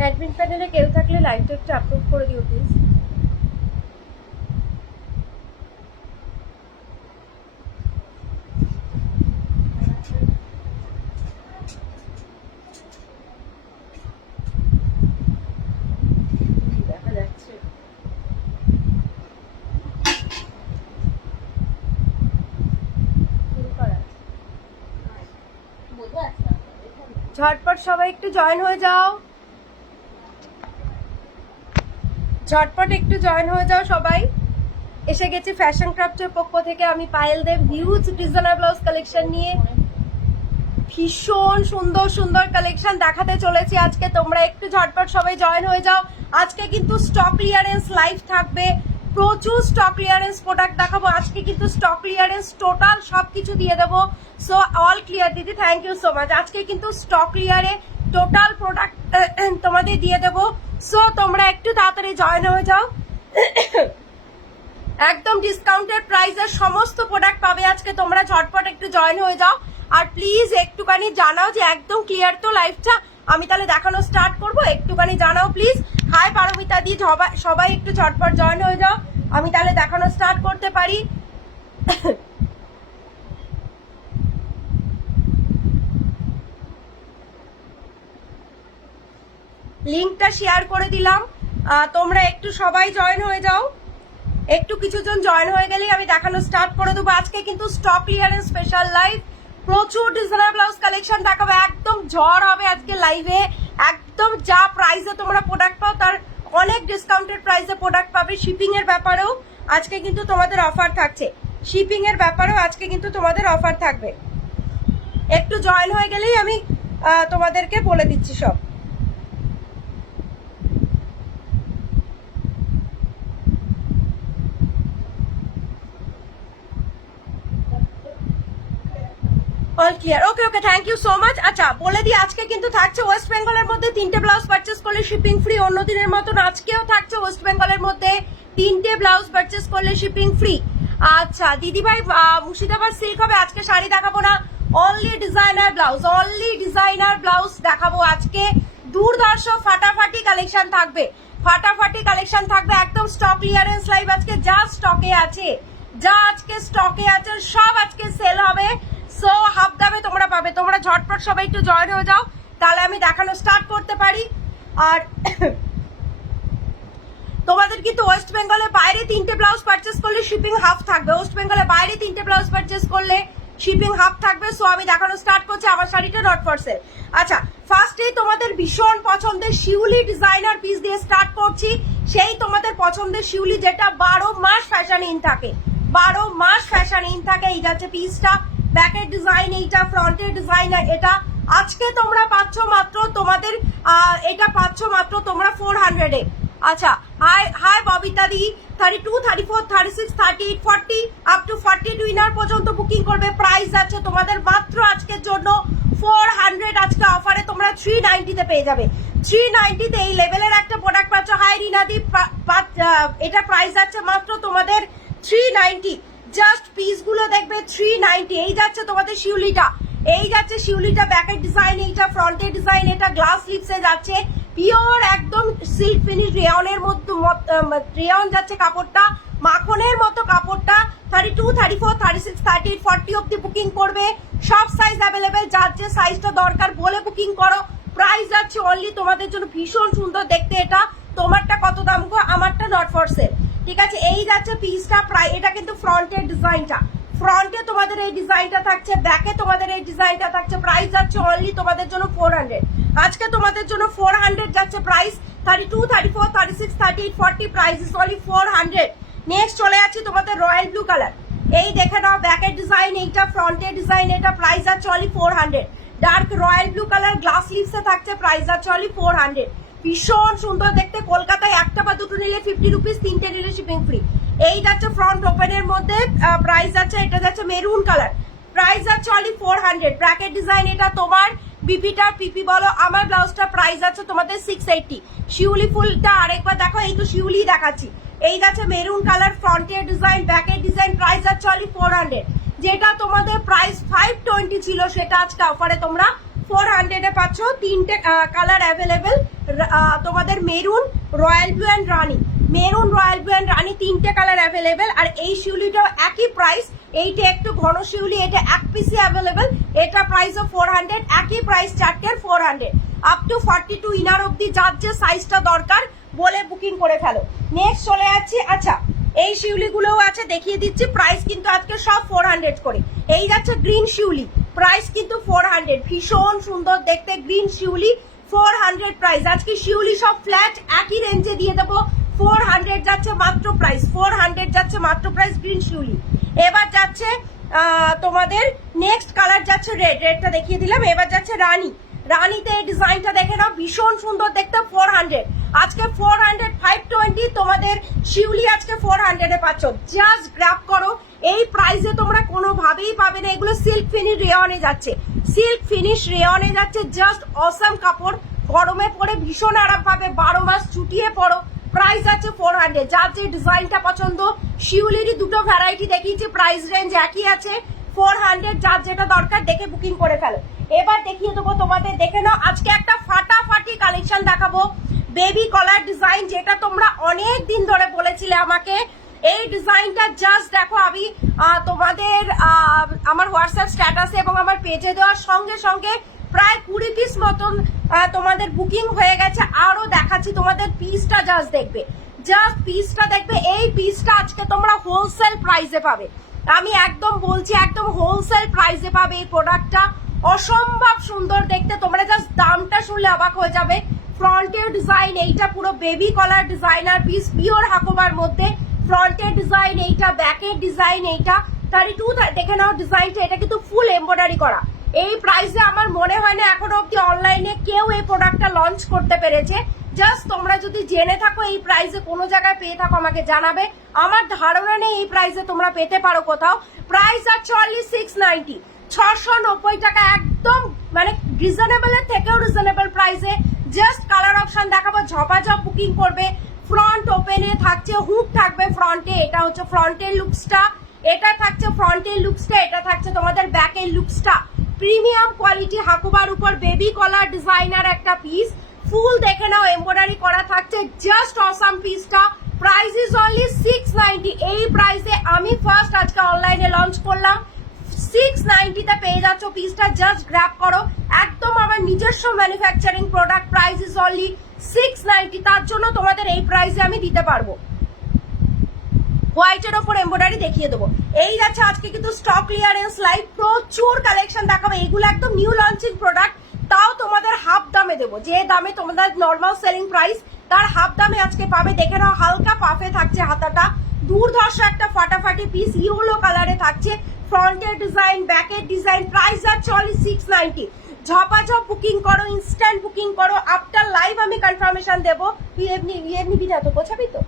Admin প্যানেলে কেউ থাকলে লাইভটা একটু আপলোড করে দিও প্লিজ। দেখা যাচ্ছে ঝটপট সবাই একটু জয়েন হয়ে যাও, ঝটপট একটু জয়েন হয়ে যাও সবাই। এসে গেছি ফ্যাশন ক্রাফটের পক্ষ থেকে, আমি পায়েল দেব, হিউজ ডিজাইনার ব্লাউজ কালেকশন নিয়ে ভীষণ সুন্দর সুন্দর কালেকশন দেখাতে চলেছি আজকে। তোমরা একটু ঝটপট সবাই জয়েন হয়ে যাও। আজকে কিন্তু স্টক ক্লিয়ারেন্স লাইভ থাকবে, প্রচুর স্টক ক্লিয়ারেন্স প্রোডাক্ট দেখাবো আজকে, কিন্তু স্টক ক্লিয়ারেন্স টোটাল সবকিছু দিয়ে দেবো। সো অল ক্লিয়ার দিদি, থ্যাংক ইউ সো মাচ। আজকে কিন্তু স্টক ক্লিয়ারে টোটাল প্রোডাক্ট তোমাদের দিয়ে দেবো। সো তোমরা একটু তাড়াতাড়ি জয়েন হয়ে যাও। একদম ডিসকাউন্টেড প্রাইসের সমস্ত প্রোডাক্ট পাবে আজকে, তোমরা ঝটপট একটু জয়েন হয়ে যাও। আর প্লিজ একটুখানি জানাও যে একদম ক্লিয়ার তো লাইভটা, আমি তাহলে দেখানো স্টার্ট করবো। একটুখানি জানাও প্লিজ। হাই পারমিতা দি, সবাই একটু ঝটপট জয়েন হয়ে যাও, আমি তাহলে দেখানো স্টার্ট করতে পারি। লিঙ্কটা শেয়ার করে দিলাম, তোমরা একটু সবাই জয়েন হয়ে যাও। একটু কিছুজন জয়েন হয়ে গেলেই আমি দেখানো স্টার্ট করে দেবো। আজকে কিন্তু স্টক ক্লিয়ারেন্স স্পেশাল লাইভ, প্রচুর ডিজাইনার ব্লাউজ কালেকশন দেখাবো, একদম ঝড় হবে আজকে লাইভে। একদম যা প্রাইসে তোমরা প্রোডাক্ট পাও তার অনেক ডিসকাউন্টেড প্রাইসে প্রোডাক্ট পাবে। শিপিং এর ব্যাপারেও আজকে কিন্তু তোমাদের অফার থাকছে, শিপিং এর ব্যাপারেও আজকে কিন্তু তোমাদের অফার থাকবে। একটু জয়েন হয়ে গেলেই আমি তোমাদেরকে বলে দিচ্ছি সব। All clear, okay okay, thank you so much. আচ্ছা বলে দিই, আজকে কিন্তু থাকছে ওয়েস্ট বেঙ্গলের মধ্যে 3টে ব্লাউজ পারচেস করলে শিপিং ফ্রি। অন্য দিনের মতন আজকেও থাকছে ওয়েস্ট বেঙ্গলের মধ্যে 3টে ব্লাউজ পারচেস করলে শিপিং ফ্রি। আচ্ছা দিদি ভাই, মুর্শিদাবাদ সিল্ক হবে আজকে, শাড়ি দেখাবো না, only designer blouse, only designer blouse দেখাবো আজকে। দুর্ধর্ষ ফাটাফাটি কালেকশন থাকবে, ফাটাফাটি কালেকশন থাকবে, একদম স্টক ক্লিয়ারেন্স লাইভ আজকে। যা স্টকে আছে, যা আজকে স্টকে আছে সব আজকে সেল হবে। সো হাফ দামে তোমরা পাবে, তোমরা ঝটপট সবাই একটু জয়েন হয়ে যাও, তাহলে আমি দেখানো স্টার্ট করতে পারি। আর তোমাদের কিন্তু ওয়েস্ট বেঙ্গলের বাইরে 3টে ব্লাউজ পারচেস করলে শিপিং হাফ থাকবে, ওয়েস্ট বেঙ্গলের বাইরে 3টে ব্লাউজ পারচেস করলে শিপিং হাফ থাকবে। সো আমি দেখানো স্টার্ট করছি, আমার শাড়িটা নট ফর সেল। আচ্ছা ফার্স্টেই তোমাদের ভীষণ পছন্দের শিউলি ডিজাইনার পিস দিয়ে স্টার্ট করছি। সেই তোমাদের পছন্দের শিউলি যেটা 12 মাস ফ্যাশন ইন থাকে, 12 মাস ফ্যাশন ইন থাকে। এই যাচ্ছে পিসটা, ব্যাকের ডিজাইন এইটা, ফ্রন্টের ডিজাইন এটা। আজকে তোমরা পাচ্ছ মাত্র তোমাদের এটা পাচ্ছ মাত্র তোমরা 400-এ। আচ্ছা হাই হাই ববিতা দি, 32, 34, 36, 38, 40 আপ টু 40 উইনার পর্যন্ত বুকিং করবে। প্রাইস আছে তোমাদের মাত্র আজকের জন্য 400। আজকে অফারে তোমরা 390-তে পেয়ে যাবে, 390-তে এই লেভেলের একটা প্রোডাক্ট পাচ্ছ। হাই রিনাদি, এটা প্রাইস আছে মাত্র তোমাদের 390। জাস্ট পিস গুলো দেখবে 390। এই যাচ্ছে তোমাদের শিউলিটা, এই যাচ্ছে শিউলিটা, ব্যাকের ডিজাইন এইটা, ফ্রন্টের ডিজাইন এটা, গ্লাস লিপসে যাচ্ছে, পিওর একদম সিল্ক ফিনিশ রেয়নের মধ্যে, রেয়ন যাচ্ছে কাপড়টা, মাখনের মতো কাপড়টা। 32, 34, 36, 38, 40 অব্দি বুকিং করবে। সব সাইজ অ্যাভেলেবেল, যার যে সাইজটা দরকার বলে বুকিং করো। প্রাইস যাচ্ছে অনলি তোমাদের জন্য ভীষণ সুন্দর দেখতে। এটা তোমারটা কত দাম গো? আমারটা নট ফর সেল, ঠিক আছে। এই যাচ্ছে পিসটা, প্রায় এটা কিন্তু ফ্রন্টের ডিজাইনটা, ফ্রন্টে তোমাদের এই ডিজাইনটা থাকছে, ব্যাকে তোমাদের এই ডিজাইনটা থাকছে। প্রাইস যাচ্ছে অনলি তোমাদের জন্য 400। আজকে তোমাদের জন্য 400 যাচ্ছে price. 32, 34, 36, 38, 40 price is only 400। Next চলে যাচ্ছি তোমাদের রয়্যাল ব্লু কালার। এই দেখে নাও, ব্যাকের ডিজাইন এইটা, ফ্রন্টের ডিজাইন এটা, প্রাইস যাচ্ছে only 400। Dark royal blue colour, glass লিপসে থাকছে, প্রাইস যাচ্ছে অনলি 400। ভীষণ সুন্দর দেখতে। কলকাতায় একটা বা দুটো নিলে 50 রুপিস, 3টে নিলে শিপিং ফ্রি। এই যাচ্ছে ফ্রন্ট ওপেনের মধ্যে, প্রাইস যাচ্ছে, এটা যাচ্ছে মেরুন কালার, প্রাইস যাচ্ছে অনলি 400। ব্র্যাকেট ডিজাইন এটা তোমার, বিপিটা পিপি বলো, আমার ব্লাউজটা প্রাইস আছে তোমাদের 680। শিউলি ফুলটা আরেকবার দেখো, এই তো শিউলি দেখাচ্ছি। এই যাচ্ছে মেরুন কালার, ফ্রন্টের ডিজাইন, ব্যাকের ডিজাইন, প্রাইস যাচ্ছে অনলি 400। যেটা তোমাদের প্রাইস 520 ছিল সেটা আজকে অফারে তোমরা 400 এ পাচ্ছ। তিনটে কালার অ্যাভেলেবেল, তোমাদের মেরুন, রয়্যাল ব্লু অ্যান্ড রানি। মেরুন, রয়্যাল ব্লু অ্যান্ড রানি তিনটে কালার অ্যাভেলেবেল। আর এই শিউলিটাও একই প্রাইস, এইটা একটু ঘন শিউলি, এটা এক পিসি অ্যাভেলেবেল, এটা প্রাইসও 400, একই প্রাইস চারটের 400 আপ টু 42 ইনার অব্দি। যার যে সাইজটা দরকার বলে বুকিং করে ফেলো। নেক্সট চলে যাচ্ছি। আচ্ছা, এই শিউলি গুলোও আছে, দেখিয়ে দিচ্ছি। প্রাইস কিন্তু আজকে সব 400 করে। এই যাচ্ছে গ্রিন শিউলি, প্রাইস কিন্তু 400, ভীষণ সুন্দর দেখতে গ্রিন শিউলি, 400 প্রাইস। আজকে শিউলি সব ফ্ল্যাট একই রেঞ্জে দিয়ে দেবো, 400 যাচ্ছে মাত্র প্রাইস, 400 যাচ্ছে মাত্র প্রাইস গ্রিন শিউলি। এবার যাচ্ছে তোমাদের নেক্সট কালার যাচ্ছে রেড, রেডটা দেখিয়ে দিলাম। এবার যাচ্ছে রানী, রানীতে এই ডিজাইনটা দেখে নাও, ভীষণ সুন্দর দেখতে, 400 আজকে 400, 520 তোমাদের শিউলি আজকে 400 এ পাচ্ছ। জাস্ট গ্র্যাব করো, এই প্রাইসে তোমরা কোনোভাবেই পাবে না। এগুলো সিল্ক ফিনিশ রেয়নে যাচ্ছে, সিল্ক ফিনিশ রেয়নে যাচ্ছে, জাস্ট অসাম কাপড়, গরমে পরে ভীষণ আরাম পাবে, 12 মাস ছুটিয়ে পড়ো। প্রাইস আছে 400। যার যে ডিজাইনটা পছন্দ, শিউলিরই দুটো ভ্যারাইটি দেখিয়েছি, প্রাইস রেঞ্জ একই আছে 400। যার যেটা দরকার দেখে বুকিং করে ফেলো। এবার দেখিয়ে দেবো তোমাদের, দেখে নাও আজকে একটা ফাটাফাটি কালেকশন দেখাবো, বেবি কলার ডিজাইন, যেটা তোমরা অনেক দিন ধরে বলেছিলে আমাকে। এই ডিজাইনটা জাস্ট দেখো, আমি তোমাদের আমার হোয়াটসঅ্যাপ স্ট্যাটাসে এবং আমার পেজে দেওয়ার সঙ্গে সঙ্গে প্রায় 20 পিস মতন তোমাদের বুকিং হয়ে গেছে। আরো দেখাচ্ছি তোমাদের, পিসটা জাস্ট দেখবে, জাস্ট পিসটা দেখবে। এই পিসটা আজকে তোমরা হোলসেল প্রাইসে পাবে, আমি একদম বলছি একদম হোলসেল প্রাইসে পাবে। এই প্রোডাক্টটা অসম্ভব সুন্দর দেখতে, তোমরা জাস্ট দামটা শুনলে অবাক হয়ে যাবে। ফ্রন্টের ডিজাইন এইটা পুরো বেবি কলার ডিজাইনার পিস, পিওর হাকোবার মধ্যে। ফ্রন্টের ডিজাইন এইটা, ব্যাকের ডিজাইন এইটা, 32 দেখে নাও ডিজাইনটা, এটা কিন্তু ফুল এমব্রয়ডারি করা। এই প্রাইসে আমার মনে হয় না এখনো অব্দি অনলাইনে কেউ এই প্রোডাক্টটা লঞ্চ করতে পেরেছে। জাস্ট তোমরা যদি জেনে থাকো এই প্রাইসে কোনো জায়গায় পেয়ে থাকো আমাকে জানাবে, আমার ধারণা নেই এই প্রাইসে তোমরা পেতে পারো কোথাও। প্রাইস আর 690, 690 টাকা, একদম মানে রিজনেবলের থেকেও রিজনেবল প্রাইসে। জাস্ট কালার অপশন দেখাবো, ঝপাঝপ বুকিং করবে। ফ্রন্ট ওপেনে থাকছে, হুক থাকবে ফ্রন্টে, এটা হচ্ছে ফ্রন্টের লুকসটা, এটা থাকছে ফ্রন্টের লুকসটা, এটা থাকছে তোমাদের ব্যাকের লুকসটা। প্রিমিয়াম কোয়ালিটি হাকুবার উপর বেবি কলার ডিজাইনার একটা পিস, ফুল দেখে নাও এমব্রয়ডারি করা থাকছে, জাস্ট অসাম পিসটা। Price is only 690। এই প্রাইসে আমি ফার্স্ট আজকে অনলাইনে লঞ্চ করলাম, 690 তে পেয়ে যাচ্ছ পিসটা, জাস্ট গ্র্যাব করো। একদম আমার নিজস্ব manufacturing product, price is only 690, তার জন্য তোমাদের এই প্রাইসে আমি দিতে পারবো। হোয়াইটের ওপর এমব্রয়ডারি দেখিয়ে দেবো। এই যাচ্ছে আজকে কিন্তু স্টক ক্লিয়ারেন্স লাইভ, প্রচুর কালেকশন দেখাবো। এগুলো একদম নিউ লঞ্চিং প্রোডাক্ট, তাও তোমাদের হাফ দামে দেবো। যে দামে তোমাদের নর্মাল সেলিং প্রাইস তার হাফ দামে আজকে পাবে। দেখে নাও, হালকা পাফে থাকছে হাতাটা, দুর্ধর্ষ একটা ফাটাফাটি পিস, ইয়েলো কালারে থাকছে। ফ্রন্টের ডিজাইন, ব্যাকের ডিজাইন, প্রাইস যাচ্ছে অনলি 690। ঝপাঝপ বুকিং করো, ইনস্ট্যান্ট বুকিং করো। আফটার লাইভ আমি কনফার্মেশন দেবো। তুই এমনি না তো গোছাবি তো?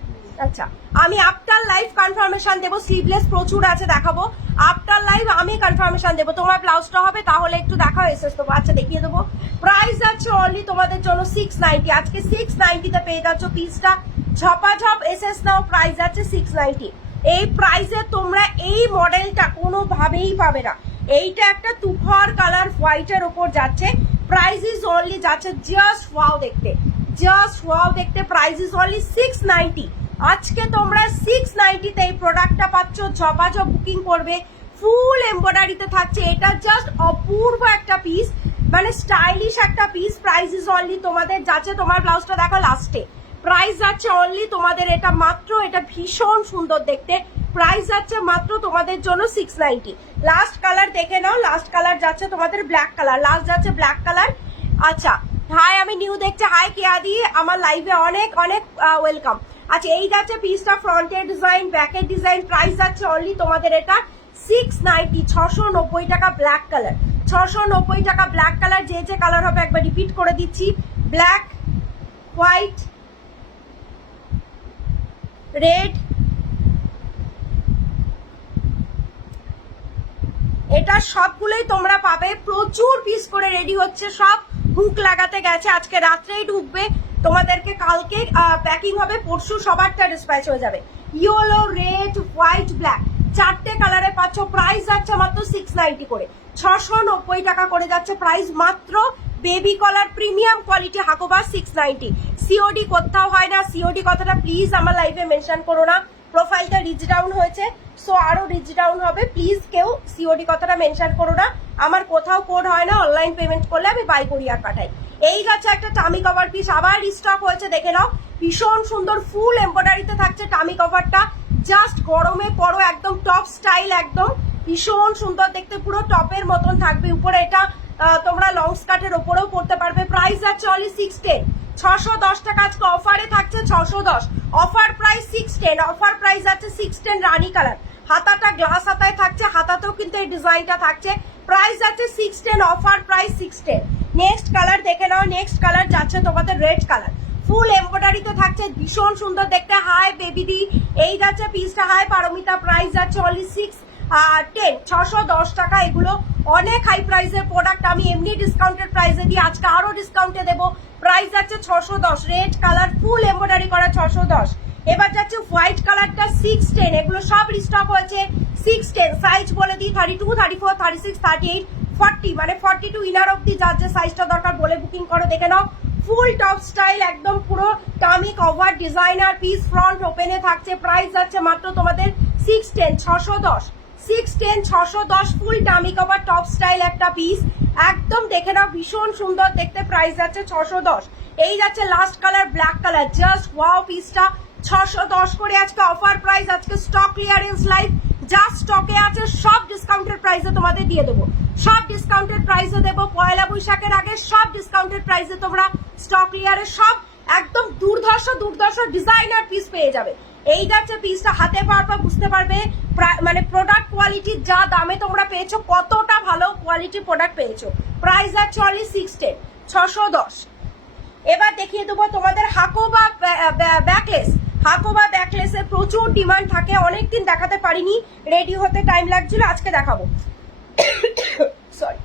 আচ্ছা, আমি আফটার লাইভ কনফার্মেশন দেবো। স্লিভলেস প্রচুর আছে দেখাবো, আফটার লাইভ আমি কনফার্মেশন দেবো। তোমার ব্লাউজটা হবে তাহলে একটু দেখাও, এসএস দেবো। আচ্ছা, দেখিয়ে দেবো। প্রাইস আছে অনলি তোমাদের জন্য 690। আজকে 690 তে পেয়ে যাচ্ছ পিসটা, ঝপাঝপ এসএস নাও। প্রাইস আছে 690। এই প্রাইসে তোমরা এই মডেলটা কোনোভাবেই পাবে না। এইটা একটা তুফার কালার হোয়াইটের ওপর যাচ্ছে, প্রাইস ইজ অনলি যাচ্ছে জাস্ট ওয়াও দেখতে, জাস্ট ওয়াও দেখতে। Price is only 690। আজকে তোমরা 690 তে এই প্রোডাক্টটা পাচ্ছ, ঝপাঝপ বুকিং করবে। ফুল এমব্রয়ডারিতে থাকছে, এটা জাস্ট অপূর্ব একটা পিস, মানে স্টাইলিশ একটা পিস। প্রাইস ইজ অনলি তোমাদের যাচ্ছে, তোমার ব্লাউজটা দেখো লাস্টে, প্রাইস যাচ্ছে অনলি তোমাদের এটা মাত্র, এটা ভীষণ সুন্দর দেখতে। প্রাইস যাচ্ছে মাত্র তোমাদের জন্য 690। লাস্ট কালার দেখে নাও, লাস্ট কালার যাচ্ছে তোমাদের ব্ল্যাক কালার, লাস্ট যাচ্ছে ব্ল্যাক কালার। আচ্ছা, হাই, আমি নিউ দেখছি, হাই কেয়াদি, আমার লাইভে অনেক অনেক ওয়েলকাম। আচ্ছা, এই যাচ্ছে পিসটা, ফ্রন্টের ডিজাইন, ব্যাকের ডিজাইন। প্রাইস যাচ্ছে অনলি তোমাদের এটা 690, 690 টাকা ব্ল্যাক কালার, 690 টাকা ব্ল্যাক কালার। যে যে কালার হবে একবার রিপিট করে দিচ্ছি, ব্ল্যাক, হোয়াইট, রেড, এটা সবগুলোই তোমরা পাবে। প্রচুর পিস করে রেডি হচ্ছে, সব হুক লাগাতে গেছে, আজকে রাত্রেই ঢুকবে, তোমাদেরকে কালকে প্যাকিং হবে, পরশু সবারটা ডিসপ্যাচ হয়ে যাবে। ইয়েলো, রেড, হোয়াইট, ব্ল্যাক, চারটে কালারে পাচ্ছ, প্রাইস যাচ্ছে মাত্র 690 করে, 690 টাকা করে যাচ্ছে প্রাইস মাত্র। বেবি কলার প্রিমিয়াম কোয়ালিটি হাকোবা 690। সিওডি কোথাও হয় না, সিওডি কথাটা প্লিজ আমার লাইভে মেনশন করো না, প্রোফাইলটা রিচ ডাউন হয়েছে, সো আরো রিচ ডাউন হবে, প্লিজ কেউ সিওডি কথাটা মেনশন করো না, আমার কোথাও কোড হয় না, অনলাইন পেমেন্ট করলে আমি বাই কুরিয়ার পাঠাই। এই গাছে একটা টামি কভার পিস আবার রিস্টক হয়েছে, দেখে নাও, ভীষণ সুন্দর ফুল এমব্রয়ডারিতে থাকছে টামি কভারটা, জাস্ট গরমে পরো, একদম টপ স্টাইল, একদম ভীষণ সুন্দর দেখতে, পুরো টপের মতন থাকবে উপরে, এটা তোমরা লং স্কার্টের ওপরেও পড়তে পারবে। প্রাইস যাচ্ছে অনলি 610, 610 টাকা আজকে অফারে থাকছে, 610, অফার প্রাইস 610, অফার প্রাইস যাচ্ছে 610। রানী কালার, হাতাটা গ্লাস হাতায় থাকছে, হাতাতেও কিন্তু এই ডিজাইনটা থাকছে, প্রাইস যাচ্ছে 610, অফার প্রাইস 610। নেক্সট কালার দেখে নাও, নেক্সট কালার যাচ্ছে তোমাদের রেড কালার, ফুল এমব্রয়ডারিতে থাকছে, ভীষণ সুন্দর দেখতে। হাই বেবি ডি, এই যাচ্ছে পিসটা, হাই পারমিতা, প্রাইস যাচ্ছে অনলি 610, 610 টাকা। এগুলো অনেক হাই প্রাইসের প্রোডাক্ট, আমি এমনি ডিসকাউন্টেড প্রাইসে দিই, আজকে আরো ডিসকাউন্টে দেবো, প্রাইস যাচ্ছে 610। রেড কালার ফুল এমব্রয়ডারি করা 610। এবার যাচ্ছে হোয়াইট কালারটা 610, এগুলো সব রিস্টক হয়েছে 610। সাইজ বলে দিই 32, 34, 36, 38, 40, মানে 42 ইনার অব্দি যার যে সাইজটা দরকার বলে বুকিং করো। দেখে নাও, ফুল টপ স্টাইল, একদম পুরো tummy cover designer piece, front ওপেনে থাকছে, প্রাইস যাচ্ছে মাত্র তোমাদের 610, 610, 610, 610, ফুল টামি কভার টপ স্টাইল একটা পিস, একদম দেখে নাও, ভীষণ সুন্দর দেখতে, প্রাইস যাচ্ছে 610। এই যাচ্ছে last colour black colour, just wow পিসটা 610 করে আজকে অফার প্রাইস, আজকে স্টক ক্লিয়ারেন্স লাইভ, যা স্টকে আছে সব ডিসকাউন্টেড প্রাইসে তোমাদের দিয়ে দেবো, সব ডিসকাউন্টেড প্রাইসে দেবো, পয়লা বৈশাখের আগে সব ডিসকাউন্টেড প্রাইসে তোমরা স্টক ক্লিয়ারে সব একদম দুর্ধর্ষ দুর্ধর্ষ ডিজাইনার পিস পেয়ে যাবে। এই যাচ্ছে পিসটা, হাতে পাওয়ার পর বুঝতে পারবে মানে প্রোডাক্ট কোয়ালিটি যা দামে তোমরা পেয়েছো কতটা ভালো কোয়ালিটি প্রোডাক্ট পেয়েছো। প্রাইস যাচ্ছে অনলি 610, 610। এবার দেখিয়ে দেবো তোমাদের হাকোবা ব্যাকলেস, হাকোবা ব্যাকলেসের প্রচুর ডিমান্ড থাকে, অনেকদিন দেখাতে পারিনি, রেডি হতে টাইম লাগছিল, আজকে দেখাবো। সরি,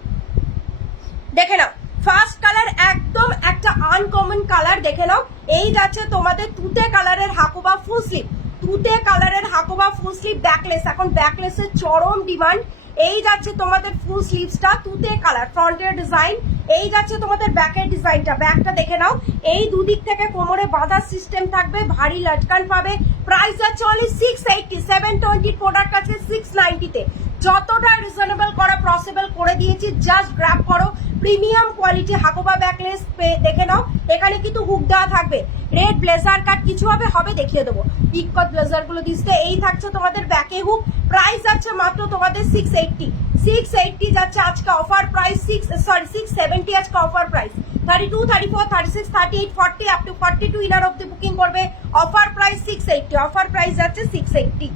দেখে নাও, ফার্স্ট কালার একদম একটা আনকমন কালার, দেখে নাও, এই যাচ্ছে তোমাদের তুতে কালারের হাকোবা ফুল স্লিভ, তুতে কালারের হাকোবা ফুল স্লিভ ব্যাকলেস, এখন ব্যাকলেসের চরম ডিমান্ড। এই যাচ্ছে তোমাদের ফুল স্লিভসটা তুতে কালার, ফ্রন্টের ডিজাইন, এই যাচ্ছে তোমাদের ব্যাকের ডিজাইনটা, ব্যাকটা দেখে নাও, এই দুদিক থেকে কোমরে বাঁধার সিস্টেম থাকবে, ভারী লটকান পাবে, প্রাইস যাচ্ছে অনলি 680, 720 প্রোডাক্ট আছে 690 তে, যতটা রিজনেবল করা পসিবল করে দিয়েছি, জাস্ট গ্র্যাব করো। প্রিমিয়াম কোয়ালিটি হাকোবা ব্যাকলেস দেখে নাও, এখানে কিন্তু হুক দেওয়া থাকবে, রেড ব্লেজার কাট কিছু হবে হবে দেখিয়ে দেবো, ইকট ব্লেজার গুলো দিচ্ছে, এই থাকছে তোমাদের ব্যাকে হুক, প্রাইস যাচ্ছে মাত্র তোমাদের 680, 680 যাচ্ছে আজকে অফার প্রাইস, 670 আজকে offer price, 32, 34, 36, 38, 40 up to 42 inner অব্দি বুকিং করবে, অফার প্রাইস 680, অফার প্রাইস যাচ্ছে 680।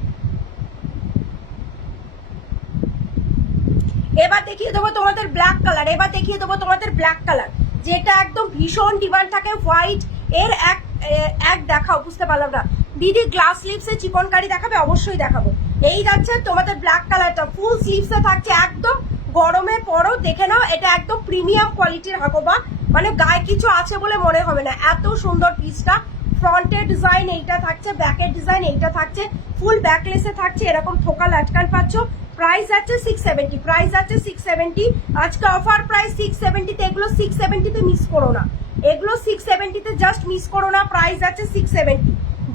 এবার দেখিয়ে দেবো তোমাদের ব্ল্যাক কালার, এবার দেখিয়ে দেবো তোমাদের ব্ল্যাক কালার, যেটা একদম ভীষণ ডিমান্ড থাকে, হোয়াইট এর এক দেখাও, বুঝতে পারলাম না দিদি, গ্লাস স্লিভসে চিকনকারি দেখাবে, অবশ্যই দেখাবো। এই যাচ্ছে তোমাদের ব্ল্যাক কালারটা, ফুল স্লিভসে থাকছে, একদম গরমে পরো, দেখে নাও, এটা একদম প্রিমিয়াম কোয়ালিটির হাকোবা, মানে গায়ে কিছু আছে বলে মনে হবে না, এত সুন্দর পিসটা, ফ্রন্টের ডিজাইন এইটা থাকছে, ব্যাকের ডিজাইন এইটা থাকছে, ফুল ব্যাকলেসে থাকছে, এরকম থোকা লাটকান পাচ্ছ, প্রাইস আছে 670, প্রাইস আছে 670, আজকে অফার প্রাইস 670 তে, এগুলো 670 তে মিস করো না, এগুলো 670 তে জাস্ট মিস করো না, প্রাইস আছে 670,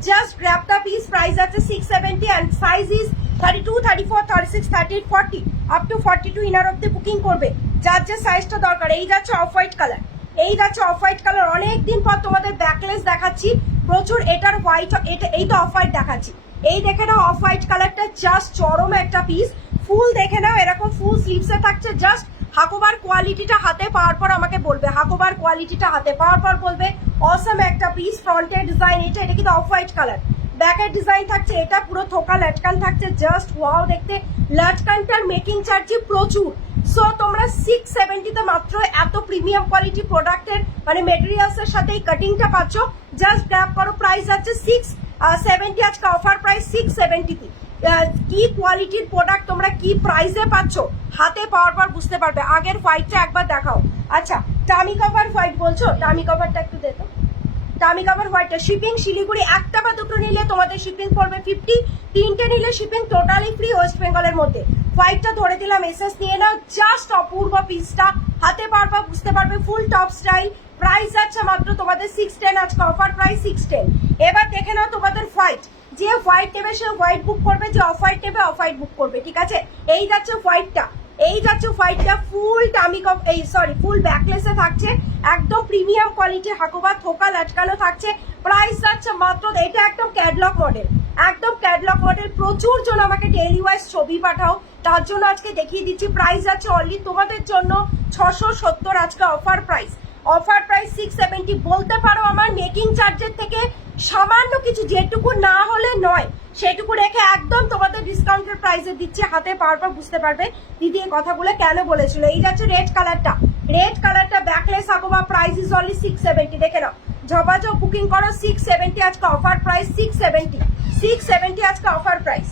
just grab the piece, price আছে 670 and size is 32, 34, 36, 38, 40 up to 42 inner অব্দি বুকিং করবে, যার যে সাইজটা দরকার। এই যাচ্ছে অফ হোয়াইট কালার, এই যাচ্ছে অফ হোয়াইট কালার, অনেকদিন পর তোমাদের ব্যাকলেস দেখাচ্ছি প্রচুর, এটার হোয়াইট, এটা এই তো অফ হোয়াইট দেখাচ্ছি, এই দেখে নাও অফ হোয়াইট কালারটা, জাস্ট চরম একটা পিস, ফুল দেখে নাও, এরকম ফুল স্লিভসে থাকছে, জাস্ট হাকোবার কোয়ালিটিটা হাতে পাওয়ার পর আমাকে বলবে, হাকোবার কোয়ালিটিটা হাতে পাওয়ার পর বলবে, অসম একটা পিস, ফ্রন্টের ডিজাইন এটা কিন্তু অফ হোয়াইট কালার, ব্যাকের ডিজাইন থাকছে, এটা পুরো থোকা লটকান থাকছে, জাস্ট ওয়াও দেখতে, লটকানটার মেকিং চার্জই প্রচুর, সো তোমরা 670 তে মাত্র এত প্রিমিয়াম কোয়ালিটি প্রোডাক্টের মানে মেটেরিয়ালস এর সাথে এই কাটিংটা পাচ্ছ, জাস্ট গ্র্যাব করো, প্রাইস আছে 670, আজকে অফার প্রাইস 670 তে। কি কোয়ালিটির প্রোডাক্ট তোমরা কি প্রাইসে পাচ্ছ হাতে পাওয়ার পর বুঝতে পারবে। আগের হোয়াইটটা একবার দেখাও, আচ্ছা টামি কভার হোয়াইট বলছো, টামি কভারটা একটু দে তো, টামি কাভার হোয়াইটটা শিপিং শিলিগুড়ি একটা বা দুটো নিলে তোমাদের শিপিং পড়বে 50, তিনটে নিলে শিপিং টোটালি ফ্রি ওয়েস্ট বেঙ্গলের মধ্যে। হোয়াইটটা ধরে দিলাম, এসএস নিয়ে নাও, জাস্ট অপূর্ব পিসটা, হাতে পারবা বুঝতে পারবে, ফুল টপ স্টাইল। প্রাইস আছে মাত্র তোমাদের 610, আজকে অফার প্রাইস 610। এবার দেখে নাও তোমাদের হোয়াইট, যে হোয়াইট নেবে সে হোয়াইট বুক করবে, যে অফ হোয়াইট নেবে অফ হোয়াইট বুক করবে, ঠিক আছে। এই যাচ্ছে হোয়াইটটা, এই যাচ্ছে হোয়াইটটা ফুল টামি কাপ, এই সরি ফুল ব্যাকলেসে থাকছে, একদম প্রিমিয়াম কোয়ালিটি হাকোবা থোকা লটকানো থাকছে। প্রাইস যাচ্ছে মাত্র, এটা একদম ক্যাটলগ মডেল, একদম ক্যাটলগ মডেল। প্রচুর জন আমাকে ডেইলি ওয়াইজ ছবি পাঠাও, তার জন্য আজকে দেখিয়ে দিচ্ছি। প্রাইস আছে অনলি তোমাদের জন্য 670, আজকে অফার প্রাইস, অফার প্রাইস 670। বলতে পারো আমার মেকিং চার্জের থেকে সামান্য কিছু, যেটুকু না হলে নয় সেটুকু রেখে একদম তোমাদের ডিসকাউন্টের প্রাইসে দিচ্ছি, হাতে পারবা বুঝতে পারবে দিদি এই কথাগুলো কেন বলেছিল। এই যাচ্ছে রেড কালারটা, রেড কালারটা backless Hakoba, price is only 670। দেখে নাও, ঝপাঝপ বুকিং করো, 670 আজকে অফার প্রাইস, 670 আজকে অফার প্রাইস।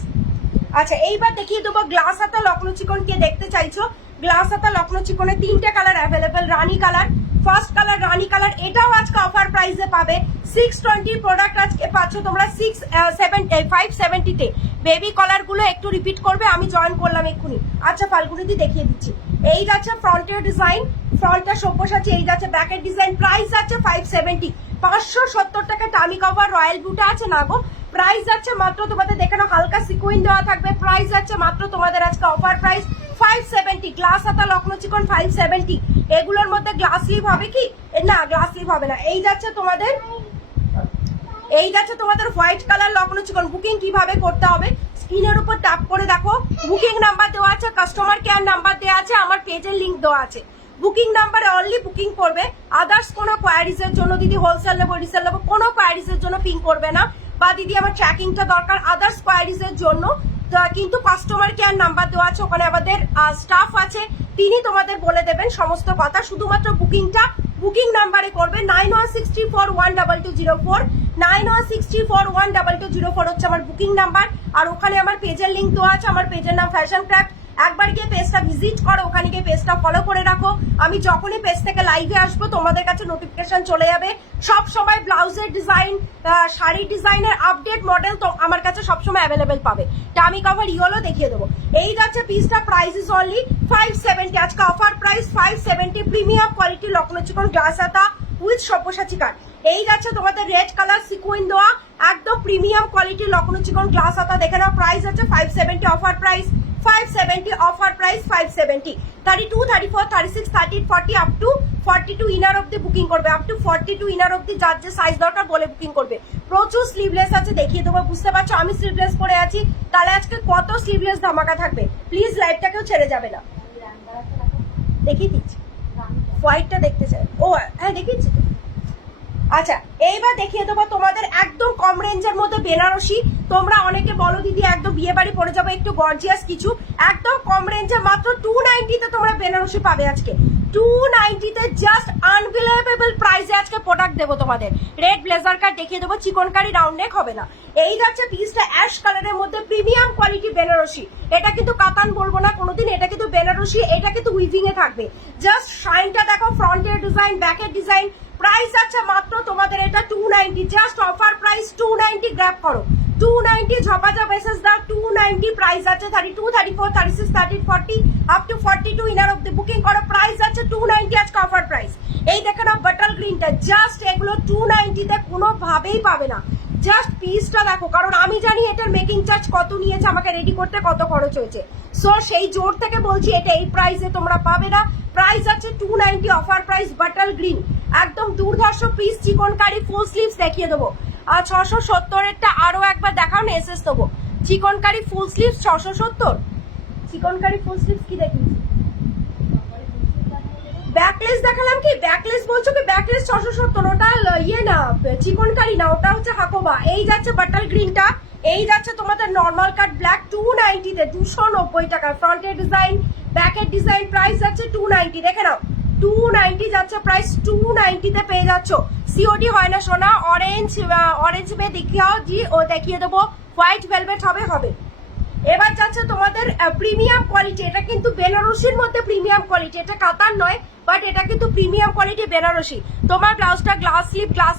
আচ্ছা এইবার দেখিয়ে দেবো গ্লাস হাতা লখনৌ চিকন, কে দেখতে চাইছো গ্লাস হাতা লখনৌ চিকনে তিনটে কালার অ্যাভেলেবেল। রানী কালার, ফার্স্ট কালার রানী কালার, এটাও আজকে অফার প্রাইসে পাবে। 620 প্রোডাক্ট আজকে পাচ্ছ তোমরা 570 তে। বেবি কলার গুলো একটু রিপিট করবে, আমি জয়েন করলাম এক্ষুনি। আচ্ছা ফাল্গুনিদি দেখিয়ে দিচ্ছি। এই যাচ্ছে ফ্রন্টের ডিজাইন, ফ্রন্টটা সব্যসাচী, এই যাচ্ছে ব্যাকের ডিজাইন। প্রাইস আছে 570, 570 টাকা টামি কভার রয়্যাল ব্লুটা আছে না গো। প্রাইস যাচ্ছে মাত্র তোমাদের, দেখে নাও হালকা সিকুইন দেওয়া থাকবে। প্রাইস যাচ্ছে মাত্র তোমাদের আজকে অফার প্রাইস 570। গ্লাস হাতা লখনৌ চিকন 570। এগুলোর মধ্যে গ্লাস স্লিভ হবে কি না, গ্লাস স্লিভ হবে না। এই যাচ্ছে তোমাদের, এই যাচ্ছে তোমাদের হোয়াইট কালার লখনৌ চিকন। বুকিং কিভাবে করতে হবে স্ক্রিনের উপর ট্যাপ করে দেখো, বুকিং নাম্বার দেওয়া আছে, কাস্টমার কেয়ার নাম্বার দেওয়া আছে, আমার পেজের লিংক দেওয়া আছে। বুকিং নাম্বারে অনলি বুকিং করবে, আদার্স কোনো কোয়ারিজের জন্য দিদি হোলসেল নেবো রিসেল নেবো কোনো কোয়ারিজের জন্য পিং করবে না, বা দিদি আমার ট্র্যাকিংটা দরকার আদার্স কোয়ারিজের জন্য, কিন্তু কাস্টমার কেয়ার নাম্বার দেওয়া আছে, ওখানে আমাদের স্টাফ আছে, তিনি তোমাদের বলে দেবেন সমস্ত কথা। শুধুমাত্র বুকিংটা বুকিং নাম্বারে করবে 9164122204, 9164122204 হচ্ছে আমার বুকিং নাম্বার। আর ওখানে আমার পেজের লিংক দেওয়া আছে, আমার পেজের নাম ফ্যাশন ক্রাফট। একবার গিয়ে পেজটা ভিজিট করো, ওখানে গিয়ে পেজটা ফলো করে রাখো। আমি যখনই পেজ থেকে লাইভে আসবো তোমাদের কাছে নোটিফিকেশন চলে যাবে। সব সময় ব্লাউজের ডিজাইন, শাড়ির ডিজাইনের আপডেট মডেল তো আমার কাছে সবসময় অ্যাভেলেবেল পাবে। টামি কভার ইয়েলো দেখিয়ে দেবো। এই যাচ্ছে পিসটা, প্রাইস ইজ অনলি 570, আজকে offer price 570। Premium quality Lucknow চিকন গ্লাস হাতা উইথ সব্যসাচী কাট। এই যাচ্ছে তোমাদের রেড কালার সিকুইন দেওয়া, একদম প্রিমিয়াম কোয়ালিটি লখনৌ চিকন গ্লাস হাতা। দেখে নাও প্রাইস আছে 570, offer price 570, offer price 570। 32, 34, 36, 30, 40 up to 42 inner অব্দি বুকিং করবে, আপ টু 42 ইনার অব্দি যার যে সাইজ দরকার বলে বুকিং করবে। প্রচুর স্লিভলেস আছে, দেখিয়ে দেবো, বুঝতে পারছো আমি স্লিভলেস পরে আছি, তাহলে আজকে কত স্লিভলেস ধামাকা থাকবে। প্লিজ লাইভটাকেও ছেড়ে যাবে না, দেখিয়ে দিচ্ছি। হোয়াইটটা দেখতে চাই, ও হ্যাঁ দেখিয়েছি। আচ্ছা এইবার দেখিয়ে দেবো তোমাদের একদম কম রেঞ্জের মধ্যে বেনারসি। তোমরা অনেকে বলো দিদি একদম বিয়ে বাড়ি পরে যাবো একটু গর্জিয়াস কিছু, একদম কম রেঞ্জে মাত্র 290 তোমরা বেনারসি পাবে আজকে। 290 জাস্ট আনবিলিভেবল প্রাইসে আজকে প্রোডাক্ট দেবো তোমাদের। রেড ব্লেজার কাট দেখিয়ে দেবো, চিকনকারি রাউন্ড নেক হবে না। এই যাচ্ছে পিসটা অ্যাশ কালারের মধ্যে, প্রিমিয়াম কোয়ালিটি বেনারসি। এটা কিন্তু কাতান বলবো না কোনোদিন, এটা কিন্তু বেনারসি, এটা কিন্তু উইভিং এ থাকবে। জাস্ট শাইনটা দেখো, ফ্রন্টের ডিজাইন ব্যাকের ডিজাইন। প্রাইস আছে মাত্র তোমাদের এটা 290, জাস্ট অফার প্রাইস 290। গ্র্যাব করো 290, ঝপাঝপ মেসেজ দাও 290। প্রাইস আছে 32, 34, 36, 30, 40 আপ টু 42 ইনার অব্দি বুকিং করো। প্রাইস আছে 290 আজকে অফার প্রাইস। এই দেখে নাও বাটার গ্রিনটা, জাস্ট এগুলো 290 তে কোনোভাবেই পাবে না। জাস্ট পিসটা দেখো, কারণ আমি জানি এটার মেকিং চার্জ কত নিয়েছে, আমাকে রেডি করতে কত খরচ হয়েছে। সো সেই জোর থেকে বলছি এটা এই প্রাইসে তোমরা পাবে না। প্রাইস আছে 290, অফার প্রাইস বাটার গ্রিন, একদম দুর্ধর্ষ পিস, চিকনকারি ফুল স্লিভস দেখিয়ে দেবো। আর 670-এরটা আরো একবার দেখাও না, এসএস দেবো। চিকনকারি ফুল স্লিভস 670, চিকনকারি ফুল স্লিভস কি দেখিয়েছি, ব্যাকলেস দেখালাম কি, ব্যাকলেস বলছো কি, ব্যাকলেস 670, ওটা ইয়ে না চিকনকারি না, ওটা হচ্ছে হাকোবা। এই যাচ্ছে বাটার গ্রিনটা, এই যাচ্ছে তোমাদের নর্মাল কাট ব্ল্যাক 290 তে, 290 টাকা। ফ্রন্টের ডিজাইন ব্যাকের ডিজাইন, প্রাইস যাচ্ছে 290। দেখে নাও 290 যাচ্ছে প্রাইস, 290 তে পেয়ে যাচ্ছ। সিওডি হয় না সোনা। অরেঞ্জ মে দেখিয়াও জি, ও দেখিয়ে দেবো। হোয়াইট ভেলভেট হবে। এবার যাচ্ছে তোমাদের তোমাদের প্রিমিয়াম কোয়ালিটি, এটা কিন্তু বেনারসির মধ্যে প্রিমিয়াম কোয়ালিটি, এটা কাতার নয় বাট এটা কিন্তু প্রিমিয়াম কোয়ালিটি বেনারসি। তোমার ব্লাউজটা গ্লাস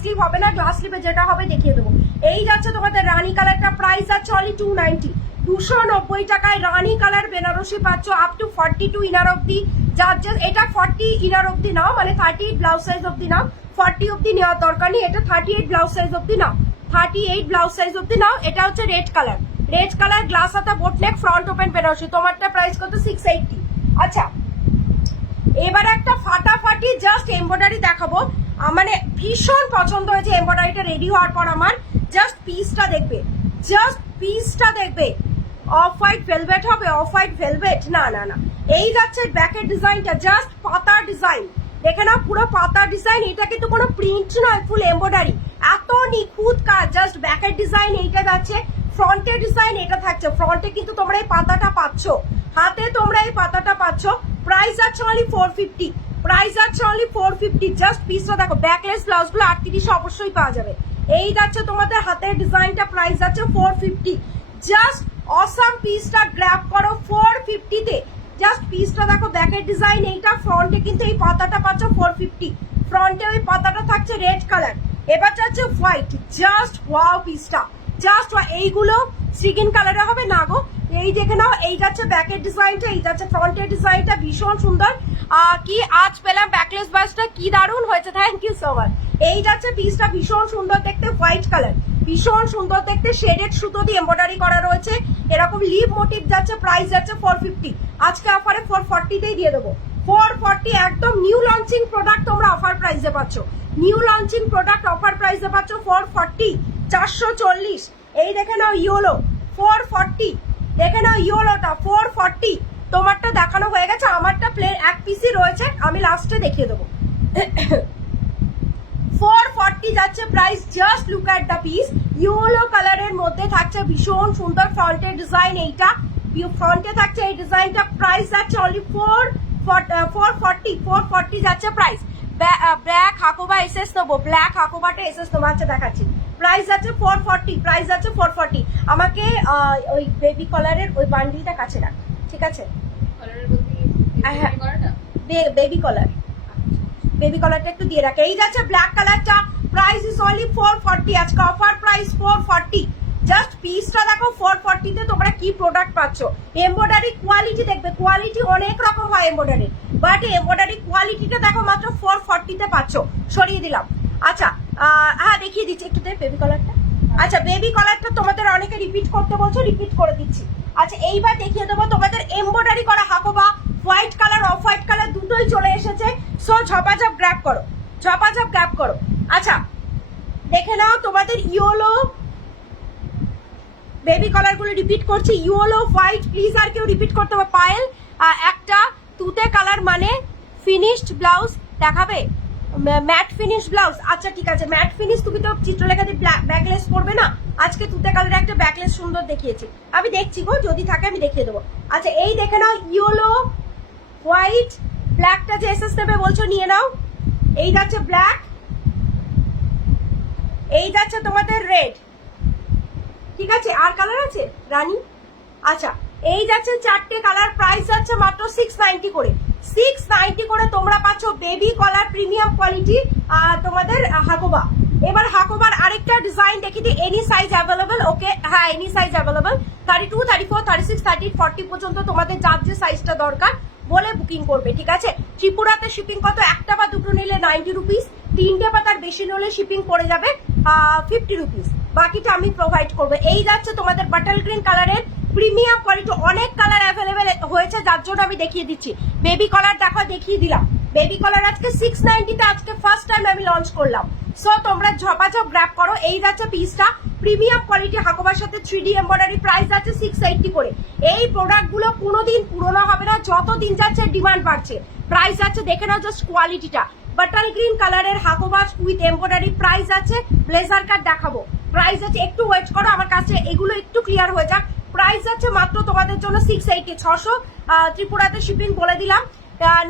স্লিপ হবে না, গ্লাস স্লিপে যেটা হবে দেখিয়ে দেবো। এই যাচ্ছে তোমাদের রানী কালারটা, প্রাইস আছে অনলি 290, 290 টাকায় রানী কালার বেনারসি পাচ্ছ আপ টু 42 ইনার অব্দি। যার এটা 40 ইনার অব্দি নাও, মানে 38 ব্লাউজ সাইজ অব্দি নাও, 40 অব্দি নেওয়ার দরকার নেই, এটা 38 ব্লাউজ সাইজ অব্দি নাও, 38 ব্লাউজ সাইজ অব্দি নাও। এটা হচ্ছে রেড কালার গ্লাস হাতা বোট নেক ফ্রন্ট ওপেন বেনারসি, তোমারটা প্রাইস কত 680। আচ্ছা এবার একটা ফাটাফাটি জাস্ট এমব্রয়ডারি দেখাবো, মানে ভীষণ পছন্দ হয়েছে এমব্রয়ডারিটা রেডি হওয়ার পর আমার। জাস্ট পিসটা দেখবে, অফ হোয়াইট ভেলভেট হবে, অফ হোয়াইট ভেলভেট না না না। এই যাচ্ছে ব্যাকের ডিজাইনটা, জাস্ট পাতার ডিজাইন দেখে নাও, পুরো পাতার ডিজাইন। এটা কিন্তু কোনো প্রিন্ট নয়, ফুল এমব্রয়ডারি, এত নিখুঁত কাজ। জাস্ট ব্যাকের ডিজাইন এইটা যাচ্ছে, ফ্রন্টের ডিজাইন এটা থাকছে। ফ্রন্টে কিন্তু তোমরা এই পাতাটা পাচ্ছ, হাতে তোমরা এই পাতাটা পাচ্ছ। প্রাইস আছে অনলি 450, প্রাইস আছে অনলি 450। জাস্ট পিসটা দেখো, ব্যাকলেস ব্লাউজ গুলো 38 অবশ্যই পাওয়া যাবে। এই যাচ্ছে তোমাদের হাতের ডিজাইনটা, প্রাইস আছে 450। জাস্ট অসাম পিসটা গ্র্যাব করো 450 তে। জাস্ট পিসটা দেখো, ব্যাকের ডিজাইন এইটা, ফ্রন্টে কিন্তু এই পাতাটা পাচ্ছ 450। ফ্রন্টে ওই পাতাটা থাকছে রেড কালার, এবার যাচ্ছে হোয়াইট। জাস্ট ওয়াও পিসটা, জাস্ট এইগুলো স্কিন কালারে হবে না গো। এই দেখে নাও, এই যাচ্ছে ব্যাকের ডিজাইনটা, এই যাচ্ছে ফ্রন্টের ডিজাইনটা, ভীষণ সুন্দর। কি আজ পেলাম ব্যাকলেস ব্লাউজটা, কি দারুণ হয়েছে, থ্যাংক ইউ সো মাচ। এই যাচ্ছে পিসটা, ভীষণ সুন্দর দেখতে, হোয়াইট কালার, ভীষণ সুন্দর দেখতে, শেডেড সুতো দিয়ে এমব্রয়ডারি করা রয়েছে, এরকম লিভ মোটিভ যাচ্ছে। প্রাইস যাচ্ছে 450, আজকে অফারে 440 তেই দিয়ে দেবো। 440 একদম নিউ লঞ্চিং প্রোডাক্ট, তোমরা অফার প্রাইসে পাচ্ছ, নিউ লঞ্চিং প্রোডাক্ট অফার প্রাইসে পাচ্ছ 440, 440। এই দেখে নাও ইয়োলো 440, দেখে নাও ইয়োলোটা 440। তোমারটা দেখানো হয়ে গেছে, আমারটা প্লেন এক পিসই রয়েছে, আমি লাস্টে দেখিয়ে দেবো। 440 যাচ্ছে price. Just look at the piece, yellow কালারের মধ্যে থাকছে ভীষণ সুন্দর ফ্রন্টের ডিজাইন, এইটা ফ্রন্টে থাকছে এই ডিজাইনটা। প্রাইস যাচ্ছে অনলি 440 যাচ্ছে প্রাইস। ব্ল্যাক হাকোবা এসএস নেবো, ব্ল্যাক হাকোবাটা এসএস নেবো। আচ্ছা দেখাচ্ছি, প্রাইস আছে 440, প্রাইস আছে 440। আমাকে ওই বেবি কলারের ওই বান্ডিলটা কাছে রাখ, ঠিক আছে? বেবি কলার, বেবি কলারটা একটু দিয়ে রাখে। এই যাচ্ছে ব্ল্যাক কালারটা, প্রাইস ইজ অনলি 440, আজকে অফার প্রাইস 440। জাস্ট পিসটা দেখো, 440 তে তোমরা কি প্রোডাক্ট পাচ্ছ। এমব্রয়ডারি কোয়ালিটি দেখবে, কোয়ালিটি অনেক রকম হয় এমব্রয়ডারি, বাট এমব্রয়ডারি কোয়ালিটিটা দেখো মাত্র 440 তে পাচ্ছ। সরিয়ে দিলাম। আচ্ছা হ্যাঁ দেখিয়ে দিচ্ছি একটু বেবি কলারটা। আচ্ছা বেবি কলারটা তোমাদের অনেকে রিপিট করতে বলছো, রিপিট করে দিচ্ছি। আচ্ছা এইবার দেখিয়ে দেবো তোমাদের এমব্রয়ডারি করা Hakoba, white colour off white colour দুটোই চলে এসেছে। সো ঝপাঝপ গ্র্যাব করো, ঝপাঝপ গ্র্যাব করো। আচ্ছা দেখে নাও, তোমাদের ইয়েলো বেবি কালার গুলো রিপিট করছি, ইয়েলো হোয়াইট, প্লিজ আর কেউ রিপিট করতে হবে। পায়েল একটা তুতে কালার মানে ফিনিশড ব্লাউজ দেখাবে, ম্যাট ফিনিশ ব্লাউজ। আচ্ছা ঠিক আছে, ম্যাট ফিনিশ, তুমি তো চিত্রলেখা দিয়ে ব্যাকলেস পরবে না, আজকে তুতে কালারে একটা ব্যাকলেস সুন্দর দেখিয়েছি, আমি দেখছি গো, যদি থাকে আমি দেখিয়ে দেবো। আচ্ছা এই দেখে নাও, ইয়েলো হোয়াইট, ব্ল্যাকটা যে এসএস নেবে বলছো নিয়ে নাও। এই যাচ্ছে ব্ল্যাক, এই যাচ্ছে তোমাদের রেড, ঠিক আছে? আর কালার আছে রানী? আচ্ছা এই যাচ্ছে চারটে কালার, প্রাইস যাচ্ছে মাত্র 690 করে, 690 করে তোমরা পাচ্ছ বেবি কলার প্রিমিয়াম কোয়ালিটি তোমাদের হাকোবা। এবার হাকোবার আরেকটা ডিজাইন দেখি দিই, এনি সাইজ অ্যাভেলেবল। ওকে হ্যাঁ, এনি সাইজ অ্যাভেলেবল, 32, 34, 36, 38, 40 পর্যন্ত তোমাদের যার যে সাইজটা দরকার বলে বুকিং করবে, ঠিক আছে? ত্রিপুরাতে শিপিং কত, একটা বা দুটো নিলে 90 রুপিস, তিনটে বা তার বেশি নিলে শিপিং পড়ে যাবে 50 রুপিস, বাকিটা আমি প্রোভাইড করবো। এই যাচ্ছে তোমাদের বাটার গ্রিন কালারের প্রিমিয়াম কোয়ালিটি, অনেক কালার অ্যাভেলেবেল হয়েছে যার জন্য আমি দেখিয়ে দিচ্ছি। বেবি কলার দেখো, দেখিয়ে দিলাম। বেবি কলার আজকে 690 তে আজকে ফার্স্ট টাইম আমি লঞ্চ করলাম। সো তোমরা ঝপাঝপ গ্র্যাব করো। এই যাচ্ছে পিসটা, প্রিমিয়াম কোয়ালিটি হাকোবার সাথে 3D এমব্রয়ডারি, প্রাইস আছে 680 করে। এই প্রোডাক্ট গুলো কোনোদিন পুরোনো হবে না, যত দিন যাচ্ছে ডিমান্ড বাড়ছে। প্রাইস আছে দেখে নাও, জাস্ট কোয়ালিটিটা। বাটার গ্রিন কালারের হাকোবাজ উইথ এমব্রয়ডারি, প্রাইস আছে, ব্লেজার কাট দেখাবো, প্রাইস আছে, একটু ওয়েট করো আমার কাছে এগুলো একটু ক্লিয়ার হয়ে যাক। প্রাইস আছে মাত্র তোমাদের জন্য 680, 600 ত্রিপুরাতে শিপিং বলে দিলাম।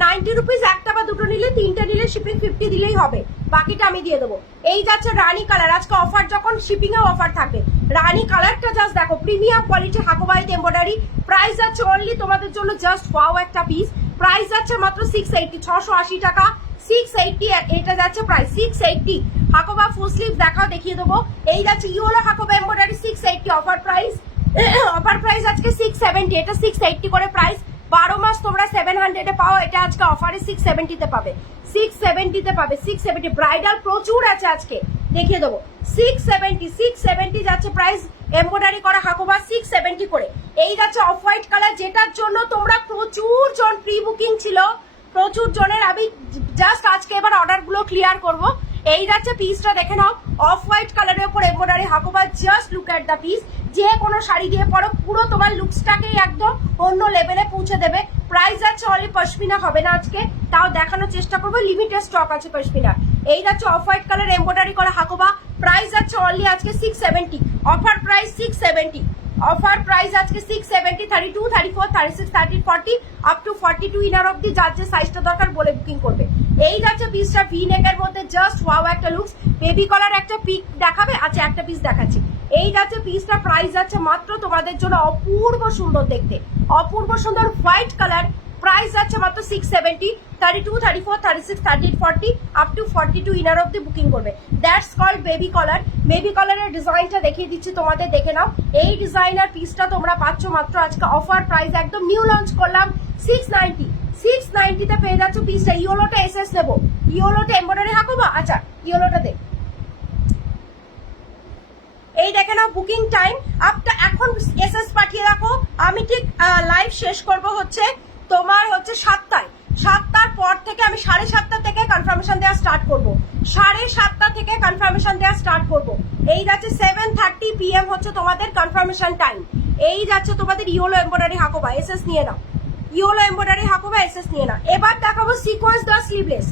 90 রুপিস, একটা বা দুটো নিলে, তিনটে নিলে শিপিং 50 দিলেই হবে, বাকিটা আমি দিয়ে দেবো। এই যাচ্ছে রানী কালার, আজকে অফার যখন শিপিং এও অফার থাকবে। রানী কালারটা জাস্ট দেখো, প্রিমিয়াম কোয়ালিটি হাকোবাইট এমব্রয়ডারি। প্রাইস আছে অনলি তোমাদের জন্য জাস্ট ওয়াও একটা পিস। প্রাইস আছে মাত্র 680, 680 টাকা, 680। এটা যাচ্ছে প্রাইস 680। হাকোবা ফুল স্লিভ দেখাও, দেখিয়ে দেবো। এই যাচ্ছে yellow Hakoba embroidery 680 offer price. Offer price আজকে 670, এটা 680 করে প্রাইস। 12 মাস তোমরা 700 এ পাও, এটা আজকে অফারে 670 তে পাবে, 670 তে পাবে, 670। ব্রাইডাল প্রচুর আছে আজকে, দেখিয়ে দেবো। 670 যাচ্ছে প্রাইস, এমব্রয়ডারি করা হাকোবা 670 করে। এই যাচ্ছে অফ হোয়াইট কালার, যেটার জন্য তোমরা প্রচুর জন প্রি বুকিং ছিল, প্রচুর জনের। আমি জাস্ট আজকে এবার অর্ডার গুলো ক্লিয়ার করবো। এই যাচ্ছে পিসটা, দেখে নাও, অফ হোয়াইট কালারের উপর embroidery Hakoba. Just look at the piece. যে কোনো শাড়ি দিয়ে পরো, পুরো তোমার লুকসটাকেই একদম অন্য লেভেলে পৌঁছে দেবে। প্রাইস আছে অনলি, পশমিনা হবে না আজকে, তাও দেখানোর চেষ্টা করবো, লিমিটেড স্টক আছে পশমিনা। এই যাচ্ছে অফ হোয়াইট কালার এমব্রয়ডারি করা হাকোবা। প্রাইস আছে অনলি আজকে 670, অফার প্রাইস 670। অফার প্রাইস আজকে 670, 32, 34, 36, 30, 40 আপ টু 42 ইনার অব্দি, যার যে সাইজটা দরকার বলে বুকিং করবে। এই যাচ্ছে পিসটা ভি নেকের মধ্যে, জাস্ট ওয়াও একটা লুকস। বেবি কলার একটা পিক দেখাবে, আচ্ছা একটা পিস দেখাচ্ছি। এই যাচ্ছে পিসটা, প্রাইস আছে মাত্র তোমাদের জন্য অপূর্ব সুন্দর দেখতে, অপূর্ব সুন্দর হোয়াইট কালার। প্রাইস আছে মাত্র 670, 32, 34, 36, 30, 40 আপ টু 42 ইনার অব্দি বুকিং করবে। That's called baby collar. Baby কলারের ডিজাইনটা দেখিয়ে দিচ্ছি তোমাদের, দেখে নাও। এই ডিজাইনার পিসটা তোমরা পাচ্ছ মাত্র আজকে অফার প্রাইস, একদম নিউ লঞ্চ করলাম, 690। 690 তে পেয়ে যাচ্ছ পিসটা। ইয়োলোটা এসএস নেবো, ইয়োলোটা এমব্রয়ডারি হাকোবা। আচ্ছা ইয়োলোটা দেখ, এই দেখে নাও বুকিং টাইম আপটা এখন এসএস পাঠিয়ে রাখো। আমি ঠিক লাইভ শেষ করব হচ্ছে তোমার হচ্ছে 7টায়। 7টার পর থেকে আমি 7:30 থেকে কনফার্মেশন দেওয়া স্টার্ট করব, 7:30 থেকে কনফার্মেশন দেওয়া স্টার্ট করব। এই যাচ্ছে 7:30 PM হচ্ছে তোমাদের কনফার্মেশন টাইম। এই যাচ্ছে তোমাদের ইয়োলো এমব্রয়ডারি হাকোবা, এসএস নিয়ে নাও, ইয়োলো এমব্রয়ডারি হাকোবা, এসএস নিয়ে নাও। এবার দেখাবো সিকোয়েন্স দেওয়া স্লিভলেস।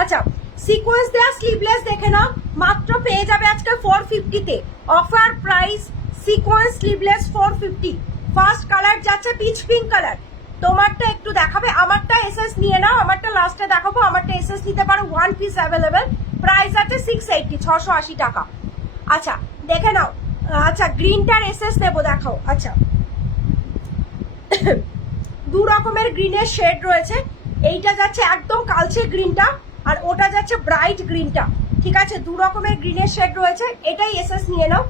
আচ্ছা সিকোয়েন্স দেওয়া স্লিভলেস দেখে নাও, মাত্র পেয়ে যাবে আজকে 450 তে। Offer price sequence sleeveless 450। First colour যাচ্ছে পিচ পিঙ্ক কালার। তোমারটা একটু দেখাবে, আমারটা এসএস নিয়ে নাও, আমারটা লাস্টে দেখাবো। আমারটা এসএস নিতে পারো, ওয়ান পিস অ্যাভেলেবেল। প্রাইস আছে 680, 680 টাকা। আচ্ছা দেখে নাও। আচ্ছা গ্রিনটার এসএস নেবো, দেখাও। আচ্ছা দু রকমের গ্রিনের শেড রয়েছে, এইটা যাচ্ছে একদম কালচে গ্রিনটা, আর ওটা যাচ্ছে ব্রাইট গ্রিনটা। ঠিক আছে, দু রকমের গ্রিনের শেড রয়েছে, এটাই এসএস নিয়ে নাও।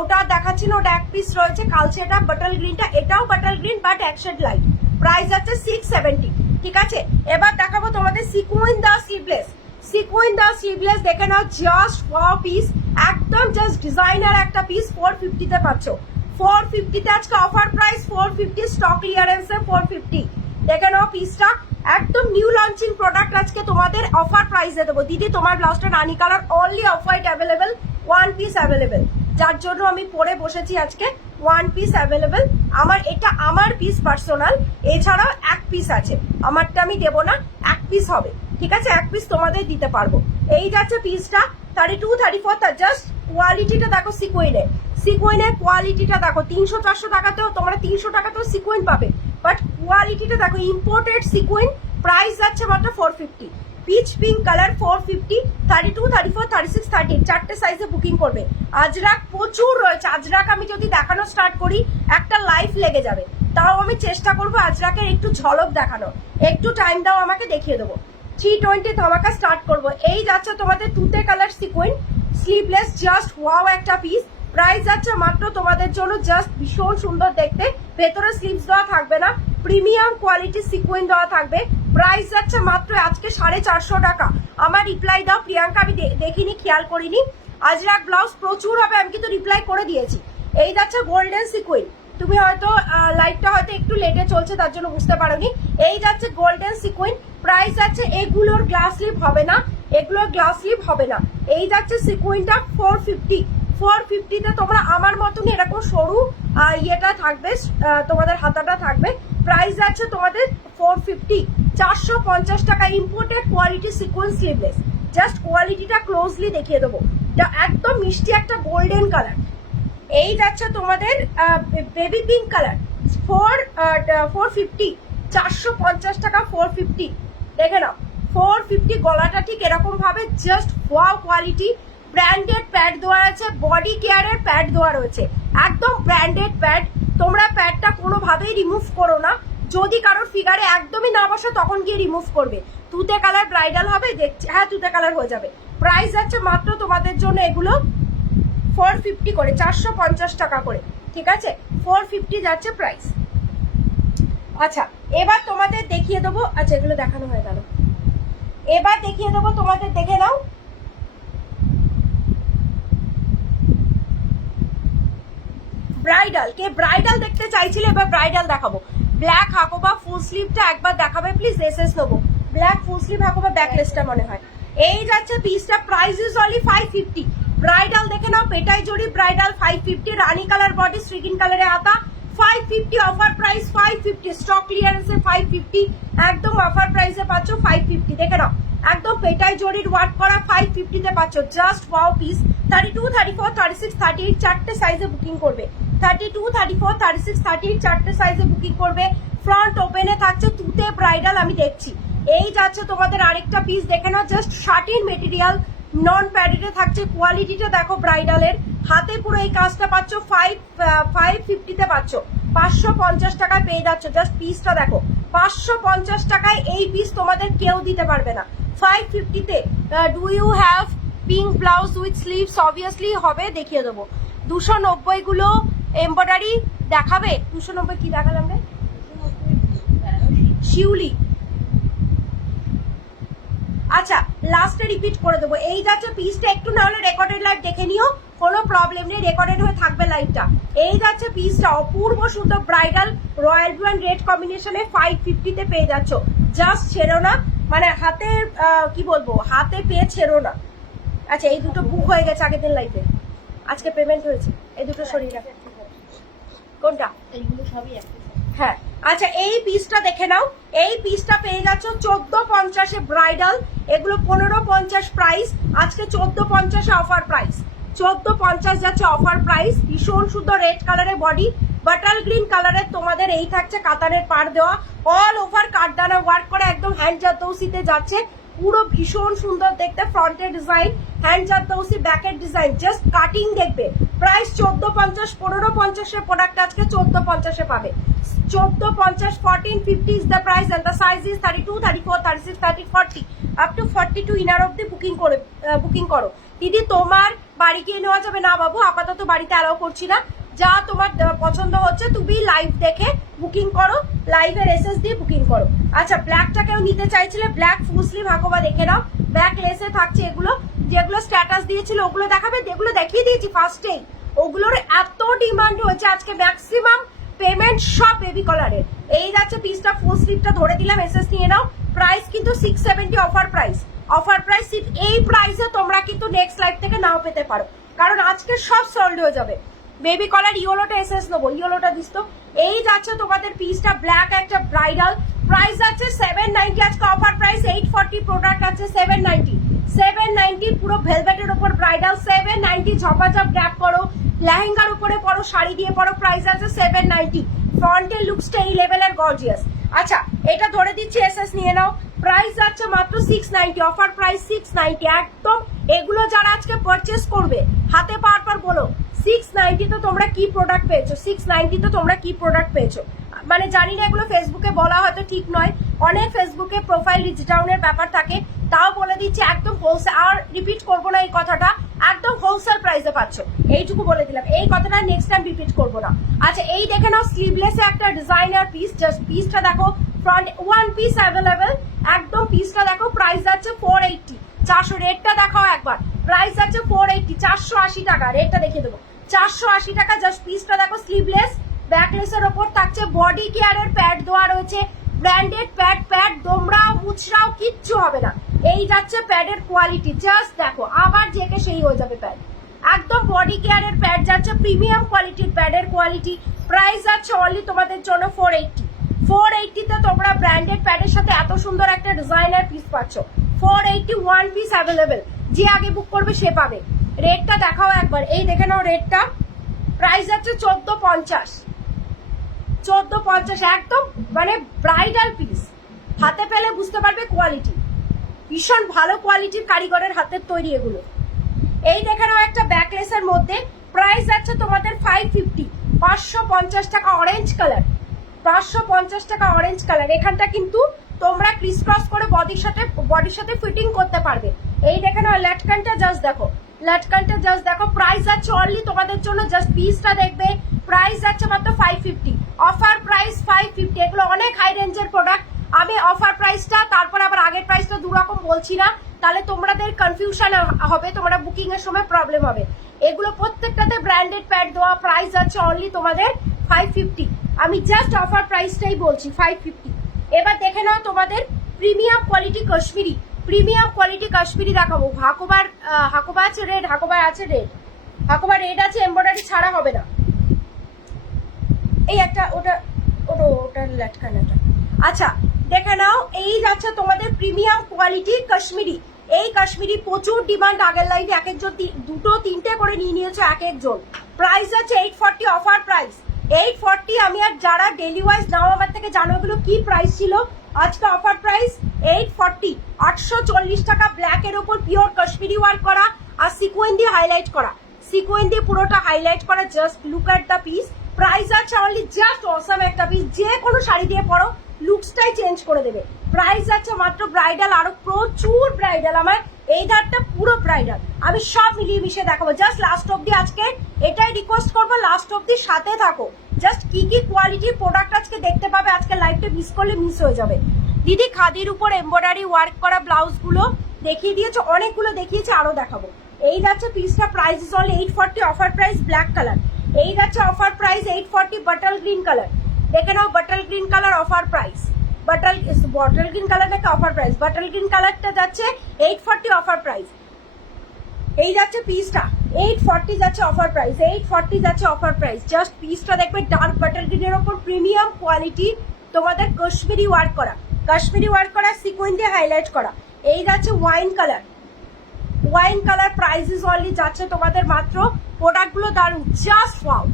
ওটা দেখাচ্ছি না, ওটা এক পিস রয়েছে কালচে, এটা বাটাল গ্রিনটা, এটাও বাটাল গ্রিন বাট এক শেড লাইট। প্রাইস আছে 670। ঠিক আছে, এবার দেখাবো তোমাদের সিকুইন দা স্লিভলেস। সিকুইন দা স্লিভলেস দেখে নাও, জাস্ট ওয়াও পিস, একদম জাস্ট ডিজাইনার একটা পিস। 450 তে পাচ্ছ, 450 তে আজকে অফার প্রাইস 450, স্টক ক্লিয়ারেন্সে 450। দেখে নাও পিসটা, একদম নিউ লঞ্চিং প্রোডাক্ট আজকে তোমাদের অফার প্রাইসে দেবো। দিদি তোমার ব্লাউজটা রানি colour, only off white available, one piece available, যার জন্য আমি পরে বসেছি আজকে। ওয়ান পিস অ্যাভেলেবেল আমার, এটা আমার পিস পার্সোনাল, এছাড়াও এক পিস আছে, আমারটা আমি দেবো না, এক পিস হবে। ঠিক আছে, এক পিস তোমাদের দিতে পারবো। এই যাচ্ছে পিসটা 32, 34। জাস্ট কোয়ালিটিটা দেখো, সিকুইনের কোয়ালিটিটা দেখো। 300-400 টাকাতেও তোমরা 300 টাকাতেও সিকুইন পাবে, বাট কোয়ালিটিটা দেখো, ইম্পোর্টেড সিকুইন। প্রাইস যাচ্ছে মাত্র 450। পিচ পিঙ্ক কালার 450, 32, 34, 36, 30 চারটে সাইজে বুকিং করবে। আজরাক প্রচুর রয়েছে, আজরাক আমি যদি দেখানো স্টার্ট করি একটা লাইফ লেগে যাবে, তাও আমি চেষ্টা করবো আজরাকের একটু ঝলক দেখানো। একটু টাইম দাও আমাকে, দেখিয়ে দেবো। 320 ধামাকা স্টার্ট করবো। এই যাচ্ছে তোমাদের তুতে colour sequin sleeveless, just wow একটা পিস। প্রাইস যাচ্ছে মাত্র তোমাদের জন্য জাস্ট ভীষণ সুন্দর দেখতে, ভেতরে স্লিভস দেওয়া থাকবে না, প্রিমিয়াম কোয়ালিটি সিকুইন দেওয়া থাকবে। প্রাইস যাচ্ছে মাত্র আজকে 450 টাকা। আমার রিপ্লাই দাও প্রিয়াঙ্কা, আমি দেখিনি, খেয়াল করিনি। আজরাক ব্লাউজ প্রচুর হবে, আমি কিন্তু রিপ্লাই করে দিয়েছি। এই যাচ্ছে গোল্ডেন সিকুইন, তুমি হয়তো লাইটটা হয়তো একটু লেটে চলছে তার জন্য বুঝতে পারোনি। এই যাচ্ছে গোল্ডেন সিকুইন, প্রাইস আছে, এগুলোর গ্লাস স্লিভ হবে না, এগুলোর গ্লাস স্লিভ হবে না। এই যাচ্ছে সিকুইনটা 450। 450 তে তোমরা আমার মতনই এরকম সরু ইয়েটা থাকবে, তোমাদের হাতাটা থাকবে। প্রাইস আছে তোমাদের 450, 450 টাকা। Imported quality sequence sleeveless, just কোয়ালিটিটা ক্লোজলি দেখিয়ে দেবো। একদম মিষ্টি একটা গোল্ডেন কালার। এই যাচ্ছে তোমাদের বেবি পিঙ্ক কালার, 450, 450 টাকা, 450। দেখে নাও 450 গলাটা ঠিক এরকম ভাবে just wow quality, branded pad দেওয়া আছে, বডি কেয়ারের প্যাড দেওয়া রয়েছে, একদম ব্র্যান্ডেড প্যাড। তোমরা প্যাডটা কোনোভাবেই রিমুভ করো না, যদি কারোর ফিগারে একদমই না বসে তখন গিয়ে রিমুভ করবে। তুতে কালার ব্রাইডাল হবে, দেখছি হ্যাঁ তুতে কালার হয়ে যাবে। প্রাইস আছে মাত্র তোমাদের জন্য এগুলো 450 করে, 450 টাকা করে, ঠিক আছে, 450 যাচ্ছে প্রাইস। আচ্ছা এবার তোমাদের দেখিয়ে দেবো, আচ্ছা এগুলো দেখানো হয়ে গেল, এবার দেখিয়ে দেবো তোমাদের, দেখে নাও। ব্রাইডাল, কে ব্রাইডাল দেখতে চাইছিলে এবার ব্রাইডাল দেখাবো। ব্ল্যাক হাকোবা ফুল স্লিভটা একবার দেখাবে প্লিজ, এসএস নেবো। ব্ল্যাক ফুল স্লিভ হাকোবা ব্যাকলেসটা মনে হয়। এই যাচ্ছে পিসটা, প্রাইস ইজ অনলি 550। ব্রাইডাল দেখে নাও, পেটাই জড়ি ব্রাইডাল 550, রানী কালার বডি, স্ট্রিকিন কালারে হাতা, 550 অফার প্রাইস, 550 স্টক ক্লিয়ারেন্সে 550, একদম অফার প্রাইসে পাচ্ছ 550। দেখে নাও একদম পেটাই জড়ির ওয়ার্ক করা 550 তে পাচ্ছ, জাস্ট ওয়াও পিস। 32, 34, 36, 38 চারটে সাইজে বুকিং করবে, 32, 34, 36, 38 চারটে সাইজে বুকিং করবে। ফ্রন্ট ওপেনে থাকছে তুতে ব্রাইডাল, আমি দেখছি। এই যাচ্ছে তোমাদের আরেকটা পিস, দেখে নাও জাস্ট শার্টিন মেটেরিয়াল, নন প্যাডেডে থাকছে, কোয়ালিটিটা দেখো ব্রাইডালের, হাতে পুরো এই কাজটা পাচ্ছ 550 তে পাচ্ছ, 550 টাকায় পেয়ে যাচ্ছ। জাস্ট পিসটা দেখো, 550 টাকায় এই পিস তোমাদের কেউ দিতে পারবে না 550 তে। Do you have pink blouse with sleeves? Obviously হবে, দেখিয়ে দেবো। 290 গুলো এমব্রয়ডারি দেখাবে, 290 কি দেখালাম রে, শিউলি। আচ্ছা লাস্টে রিপিট করে দেবো। এই যাচ্ছে পিসটা, একটু না হলে রেকর্ডেড লাইভ দেখে নিও, কোনো প্রবলেম নেই, রেকর্ডেড হয়ে থাকবে লাইভটা। এই যাচ্ছে পিসটা, অপূর্ব সুন্দর bridal royal blue and red কম্বিনেশনে 550 তে পেয়ে যাচ্ছ। জাস্ট ছেড়ো না, মানে হাতে কি বলবো, হাতে পেয়ে ছেড়ো না। আচ্ছা এই দুটো বুক হয়ে গেছে আগের দিন লাইভে, আজকে পেমেন্ট হয়েছে, এই দুটো সরিয়ে রাখো। কোনটা? এইগুলো সবই হ্যাঁ। আচ্ছা এই পিসটা দেখে নাও, এই পিসটা পেয়ে যাচ্ছ 1450 ব্রাইডাল, এগুলো 1550 প্রাইস, আজকে 1450 অফার প্রাইস, 1450 যাচ্ছে অফার প্রাইস। ভীষণ সুন্দর রেড কালারের বডি, বাটার গ্রিন কালারের তোমাদের এই থাকছে কাতানের পাড় দেওয়া, অল ওভার কাঠদানা ওয়ার্ক করে, একদম হ্যান্ড জারদৌসিতে যাচ্ছে, পুরো ভীষণ সুন্দর দেখতে। ফ্রন্টের ডিজাইন, হ্যান্ড জারদৌসি, ব্যাকের ডিজাইন, জাস্ট কাটিং দেখবে। প্রাইস 1450, 1550 এর প্রোডাক্ট আজকে 1450 এ পাবে, 1450, 1450 is the price and the size is 32, 34, 36, 30, 40 up to 42 inner অব্দি বুকিং করো। দিদি তোমার বাড়ি গিয়ে নেওয়া যাবে না বাবু, আপাতত বাড়িতে অ্যালাউ করছি না, যা তোমার পছন্দ হচ্ছে তুমি লাইভ দেখে বুকিং করো, লাইভের এসএস দিয়ে বুকিং করো। আচ্ছা ব্ল্যাকটা কেউ নিতে চাইছিলে, ব্ল্যাক ফুল স্লিভ হাকোবা দেখে নাও, ব্যাক লেসে থাকছে, এগুলো যেগুলো স্ট্যাটাস দিয়েছিল ওগুলো দেখাবে, যেগুলো দেখিয়ে দিয়েছি ফার্স্টেই, ওগুলোর এত ডিমান্ড হয়েছে আজকে, ম্যাক্সিমাম পেমেন্ট সব বেবি কলারের। এই যাচ্ছে পিসটা, ফুল স্লিভটা ধরে দিলাম, এসএস নিয়ে নাও। প্রাইস কিন্তু 670 অফার প্রাইস, অফার প্রাইস। এই প্রাইসে তোমরা কিন্তু নেক্সট লাইভ থেকে নাও পেতে পারো, কারণ আজকে সব সোল্ড হয়ে যাবে। বেবি কলার ইয়েলোটা এসএস নেবো, ইয়েলোটা দিস তো। এই যাচ্ছে তোমাদের পিসটা, ব্ল্যাক একটা ব্রাইডাল, প্রাইস আছে 790, আজকে অফার প্রাইস 840, প্রোডাক্ট আছে 790, 790 পুরো ভেলভেটের উপর ব্রাইডাল, 790 ঝপাঝপ গ্র্যাব করো, লেহেঙ্গার উপরে পরো, শাড়ি দিয়ে পরো, প্রাইস আছে 790। ফ্রন্টের লুকসটা এই লেভেলের গর্জিয়াস। আচ্ছা এটা ধরে দিচ্ছি, এসএস নিয়ে নাও। প্রাইস আছে মাত্র 690, অফার প্রাইস 690 একদম। এগুলো যারা আজকে পারচেস করবে হাতে পাওয়ার পর বলো 690 তো তোমরা কি প্রোডাক্ট পেয়েছো, 690 তো তোমরা কি প্রোডাক্ট পেয়েছো। মানে জানি না এগুলো ফেসবুকে বলা হয়তো ঠিক নয়, অনেক ফেসবুকে প্রোফাইল রিচ ডাউনের ব্যাপার থাকে, তাও বলে দিচ্ছি একদম হোলসেল, আর রিপিট করবো না এই কথাটা, একদম হোলসেল প্রাইসে পাচ্ছ, এইটুকু বলে দিলাম, এই কথাটা নেক্সট টাইম রিপিট করবো না। আচ্ছা এই দেখে নাও, স্লিভলেসে একটা ডিজাইনার পিস, জাস্ট পিসটা দেখো, ফ্রন্ট ওয়ান পিস অ্যাভেলেবেল, একদম পিসটা দেখো, প্রাইস যাচ্ছে 480, 400, রেটটা দেখাও একবার, প্রাইস যাচ্ছে 480, 480 টাকা, রেটটা দেখিয়ে দেবো, 480 টাকা। জাস্ট পিসটা দেখো, স্লিভলেস, ব্যাকলেসের ওপর থাকছে, বডি কেয়ারের প্যাড দেওয়া রয়েছে, ব্র্যান্ডেড প্যাড দোমরাও মুচড়াও কিচ্ছু হবে না। এই যাচ্ছে প্যাডের কোয়ালিটি, জাস্ট দেখো, আবার যেকে সেই হয়ে যাবে প্যাড, একদম বডি কেয়ারের প্যাড যাচ্ছে, প্রিমিয়াম কোয়ালিটির প্যাডের কোয়ালিটি। প্রাইস যাচ্ছে অনলি তোমাদের জন্য 480, 480 তে তোমরা ব্র্যান্ডেড প্যাডের সাথে এত সুন্দর একটা ডিজাইনার পিস পাচ্ছ, 480 ওয়ান পিস অ্যাভেলেবেল, যে আগে বুক করবে সে পাবে। রেটটা দেখাও একবার, এই দেখে নাও রেটটা, প্রাইস যাচ্ছে 1450, 1450 একদম, মানে ব্রাইডাল পিস, হাতে পেলে বুঝতে পারবে কোয়ালিটি। ভীষণ ভালো কোয়ালিটির কারিগরের হাতের তৈরি এগুলো। এই দেখে নাও একটা ব্যাকলেসের মধ্যে, প্রাইস আছে তোমাদের 550, 550 টাকা, অরেঞ্জ কালার, 550 টাকা অরেঞ্জ কালার। এখানটা কিন্তু তোমরা ক্রিস ক্রস করে বডির সাথে ফিটিং করতে পারবে। এই দেখে নাও লাটকানটা জাস্ট দেখো, লাটকানটা জাস্ট দেখো। প্রাইস আছে অনলি তোমাদের জন্য, জাস্ট পিসটা দেখবে, প্রাইস আছে মাত্র 550, অফার প্রাইস 550। এগুলো অনেক হাই রেঞ্জের প্রোডাক্ট, আমি অফার প্রাইসটা তারপর আবার আগের প্রাইসটা দুরকম বলছি না, তাহলে তোমাদের কনফিউশন হবে, তোমরা বুকিং এর সময় প্রবলেম হবে। এগুলো প্রত্যেকটাতে ব্র্যান্ডেড প্যাড দেওয়া, প্রাইস আছে অনলি তোমাদের 550। আমি জাস্ট অফার প্রাইসটাই বলছি 550। এবার দেখে নাও তোমাদের premium quality Kashmiri, premium quality Kashmiri দেখাবো। হাকোবা আছে রেড, হাকোবা আছে রেড, হাকোবা রেড আছে, এমব্রয়ডারি ছাড়া হবে না। এই একটা ওটার লাটকানাটা। আচ্ছা দেখে নাও, এই যাচ্ছে তোমাদের প্রিমিয়াম কোয়ালিটি কাশ্মীরি। এই কাশ্মীরি প্রচুর ডিমান্ড, আগের লাইনে এক একজন দুটো তিনটে করে নিয়ে নিয়েছে এক একজন। প্রাইস আছে 840, অফার প্রাইস 840। আমি আর যারা ডেলি ওয়াইজ নাও আমার থেকে জানো এগুলো কি প্রাইস ছিল, আজকে অফার প্রাইস 840, 840 টাকা। ব্ল্যাক এর উপর পিওর কাশ্মীরি ওয়ার্ক করা আর সিকোয়েন দিয়ে হাইলাইট করা, সিকোয়েন দিয়ে পুরোটা হাইলাইট করা। Just look at the piece, price আছে অনলি জাস্ট অসাম একটা পিস, যে কোনো শাড়ি দিয়ে পরো লুকসটাই চেঞ্জ করে দেবে। প্রাইস আছে মাত্র, ব্রাইডাল আরো প্রচুর ব্রাইডাল, আমার এই ধারটা পুরো ব্রাইডাল, আমি সব মিলিয়ে মিশিয়ে দেখাবো। জাস্ট লাস্ট অব্দি আজকে এটাই রিকোয়েস্ট করবো, লাস্ট অব্দি সাথে থাকো। জাস্ট কি কি কোয়ালিটির প্রোডাক্ট আজকে দেখতে পাবে, আজকে লাইভটা মিস করলে মিস হয়ে যাবে। দিদি খাদির উপর এমব্রয়ডারি ওয়ার্ক করা ব্লাউজ গুলো দেখিয়ে দিয়েছে, অনেকগুলো দেখিয়েছে, আরো দেখাবো। এই যাচ্ছে পিসটা, price is only 840, offer price black colour. এই যাচ্ছে offer price 840, bottle green colour. দেখে নাও bottle green colour offer price, bottle green colour নাকি অফার প্রাইস, বাটল গ্রিন কালারটা যাচ্ছে 840 অফার প্রাইস। এই যাচ্ছে পিসটা 840 যাচ্ছে অফার প্রাইস, 840 যাচ্ছে অফার প্রাইস। জাস্ট পিসটা দেখবে, ডার্ক বাটল গ্রিনের ওপর প্রিমিয়াম কোয়ালিটি তোমাদের কাশ্মীরি ওয়ার্ক করা, কাশ্মীরি ওয়ার্ক করা, সিকোয়েন দিয়ে হাইলাইট করা। এই যাচ্ছে wine colour, wine colour. Price is only যাচ্ছে তোমাদের মাত্র, প্রোডাক্টগুলো দারুন, just wow,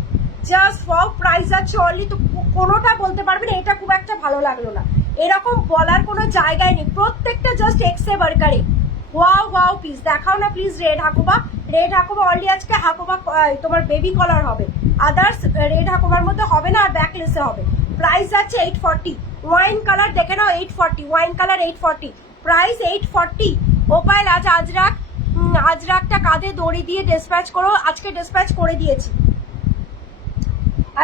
just wow. Price আছে অনলি, তো কোনোটা বলতে পারবে না এটা খুব একটা ভালো লাগলো না, এরকম বলার কোনো জায়গায় নেই, প্রত্যেকটা জাস্ট এক্সে বার্কারে। ওয়াও ওয়াও পিস দেখাও না please. Red Hakoba, red Hakoba only আজকে হাকোবা তোমার বেবি কলার হবে, আদার্স রেড হাকোবার মধ্যে হবে না, আর ব্যাকলেসে হবে। প্রাইস আছে 840, ওয়াইন কালার দেখে নাও 840, ওয়াইন কালার 840, প্রাইস 840। ওপাইল আজ আজরাকটা কাঁধে দড়ি দিয়ে ডিসপ্যাচ করো, আজকে ডিসপ্যাচ করে দিয়েছি।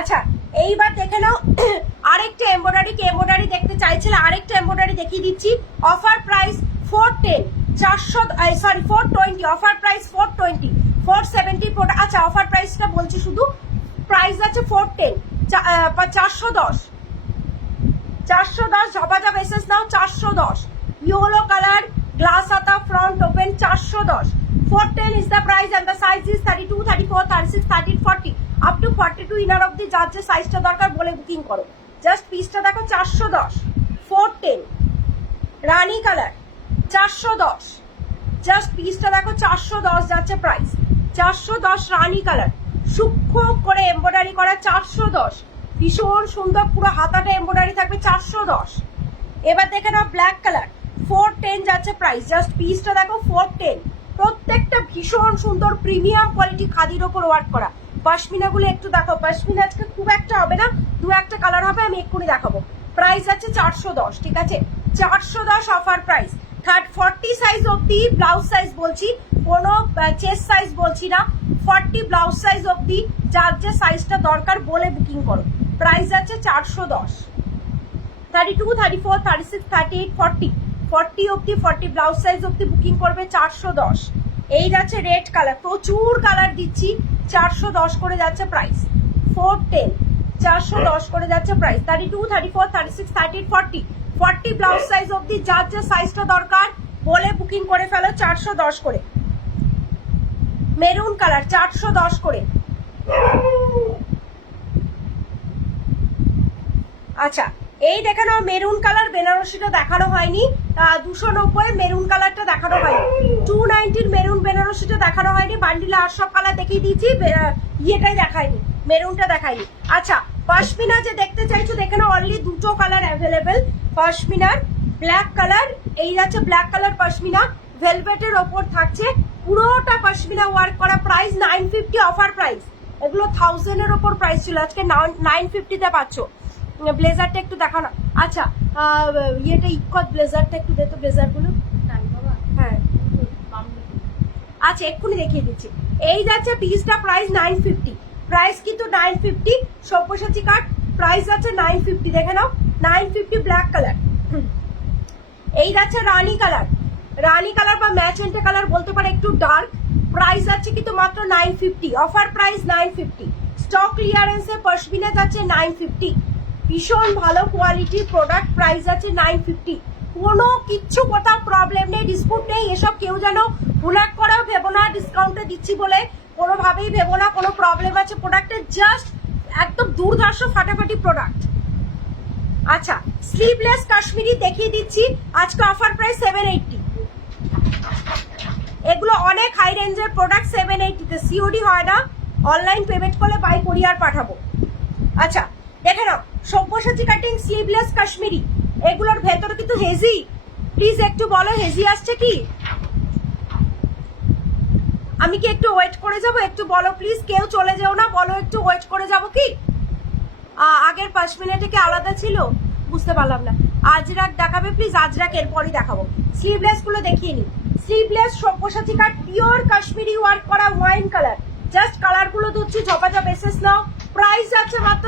আচ্ছা এইবার দেখে নাও আরেকটা এমব্রয়ডারি, কে এমব্রয়ডারি দেখতে চাইছিলে, আরেকটা এমব্রয়ডারি দেখিয়ে দিচ্ছি। Offer price 410, 420, offer price 420, 470 product. আচ্ছা অফার প্রাইসটা বলছি শুধু, প্রাইস আছে 410, 410, 410। ঝপাঝপ এসেস নাও 410, ইয়েলো কালার, গ্লাস হাতা, front open, 410। 410 is the price and the size is 32, 34, 36, 13, 40 up to 42 inner অব্দি, যার যে সাইজটা দরকার বলে বুকিং করো। জাস্ট পিসটা দেখো 410, 410। রানী কালার 410, জাস্ট পিসটা দেখো 410 যাচ্ছে প্রাইস, 410 রানী কালার, সূক্ষ্ম করে এমব্রয়ডারি করা 410, ভীষণ সুন্দর, পুরো হাতাটা এমব্রয়ডারি থাকবে 410। এবার দেখে নাও ব্ল্যাক কালার 410 যাচ্ছে প্রাইস, জাস্ট পিসটা দেখো 410। প্রত্যেকটা ভীষণ সুন্দর প্রিমিয়াম কোয়ালিটি খাদির ওপর ওয়ার্ক করা। পশমিনা গুলো একটু দেখো, পশমিনা আজকে খুব একটা হবে না, দু একটা কালার হবে, আমি এক্ষুনি দেখাবো। প্রাইস আছে 410, ঠিক আছে 410 অফার প্রাইস। 40 সাইজ অব্দি ব্লাউজ সাইজ বলছি, কোনো চেস্ট সাইজ বলছি না, 40 ব্লাউজ সাইজ অব্দি যার যে সাইজটা দরকার বলে বুকিং করো। প্রাইস আছে 410, 32, 34, 36, 38, 40 অব্দি, 40 ব্লাউজ সাইজ অব্দি বুকিং করবে 410। এই যাচ্ছে রেড কালার, প্রচুর কালার দিচ্ছি, 410 করে যাচ্ছে প্রাইস, 410, 410 করে যাচ্ছে প্রাইস। 32, 34, 36, 38, 40 ব্লাউজ সাইজ অব্দি যার যে সাইজটা দরকার বলে বুকিং করে ফেলো 410 করে। মেরুন কালার 410 করে। আচ্ছা এই দেখে নাও মেরুন কালার, বেনারসিটা দেখানো হয়নি, 290 মেরুন কালারটা দেখানো হয়নি, 290 মেরুন বেনারসিটা দেখানো হয়নি, বান্ডিলে আর সব কালার দেখিয়ে দিয়েছি, ইয়েটাই দেখায়নি, মেরুনটা দেখায়নি। আচ্ছা পশমিনা যে দেখতে চাইছো দেখে নাও, অনলি দুটো কালার অ্যাভেলেবেল পশমিনার, ব্ল্যাক কালার, এই যাচ্ছে ব্ল্যাক কালার পশমিনা, ভেলভেটের ওপর থাকছে পুরোটা পশমিনা ওয়ার্ক করা, প্রাইস 950 অফার প্রাইস। এগুলো 1000 এর ওপর প্রাইস ছিল, আজকে 950 তে পাচ্ছ। ব্লেজারটা একটু দেখানো। আচ্ছা ইয়েটা ইকত ব্লেজারটা একটু দে তো, ব্লেজারগুলো। হ্যাঁ আচ্ছা এক্ষুনি দেখিয়ে দিচ্ছি। এই যাচ্ছে পিসটা প্রাইস 950, প্রাইস কিন্তু 950, সব্যসাচী কাট প্রাইস আছে 950, দেখে নাও 950 ব্ল্যাক কালার। এই যাচ্ছে রানী কালার, রানী কালার বা ম্যাজেন্টা কালার বলতে পারে, একটু ডার্ক, প্রাইস আছে কিন্তু মাত্র 950, অফার প্রাইস 950। স্টক ক্লিয়ারেন্সে পশমিনা যাচ্ছে 950, ভীষণ ভালো কোয়ালিটির প্রোডাক্ট, প্রাইস আছে 950। কোনো কিচ্ছু কোথাও প্রবলেম নেই, ডিসপুট নেই, এসব কেউ যেন ভুলাট করাও ভেবো না ডিসকাউন্টে দিচ্ছি বলে, কোনোভাবেই ভেবো না কোনো প্রবলেম আছে প্রোডাক্টের, জাস্ট একদম দুর্ধর্ষ ফাটাফাটি প্রোডাক্ট। আচ্ছা স্লিভলেস কাশ্মীরি দেখিয়ে দিচ্ছি, আজকে অফার প্রাইস 780। এগুলো অনেক হাই রেঞ্জের প্রোডাক্ট, 780 তে সিওডি হয় না, অনলাইন পেমেন্ট করলে বাই কুরিয়ার পাঠাবো। আচ্ছা দেখে নাও সব্যসাচী কাটিং স্লিভলেস কাশ্মীরি, এগুলোর ভেতরে কিন্তু হেজি, প্লিজ একটু বলো হেজি আসছে কি? আমি কি একটু ওয়েট করে যাব? একটু বলো প্লিজ, কেউ চলে যাও না, বলো একটু ওয়েট করে যাব কি? আগের 5 মিনিটে কি আলাদা ছিল বুঝতে পারলাম না। আজরাক দেখাবে প্লিজ, আজরাক এরপরই দেখাবো। স্লিভলেস গুলো দেখিয়ে নি, স্লিভলেস সব্যসাচী কাট পিওর কাশ্মীরি ওয়ার্ক করা ওয়াইন কালার, জাস্ট কালার গুলো দিচ্ছি, ঝপাঝপ এসেস নাও, প্রাইস আছে মাত্র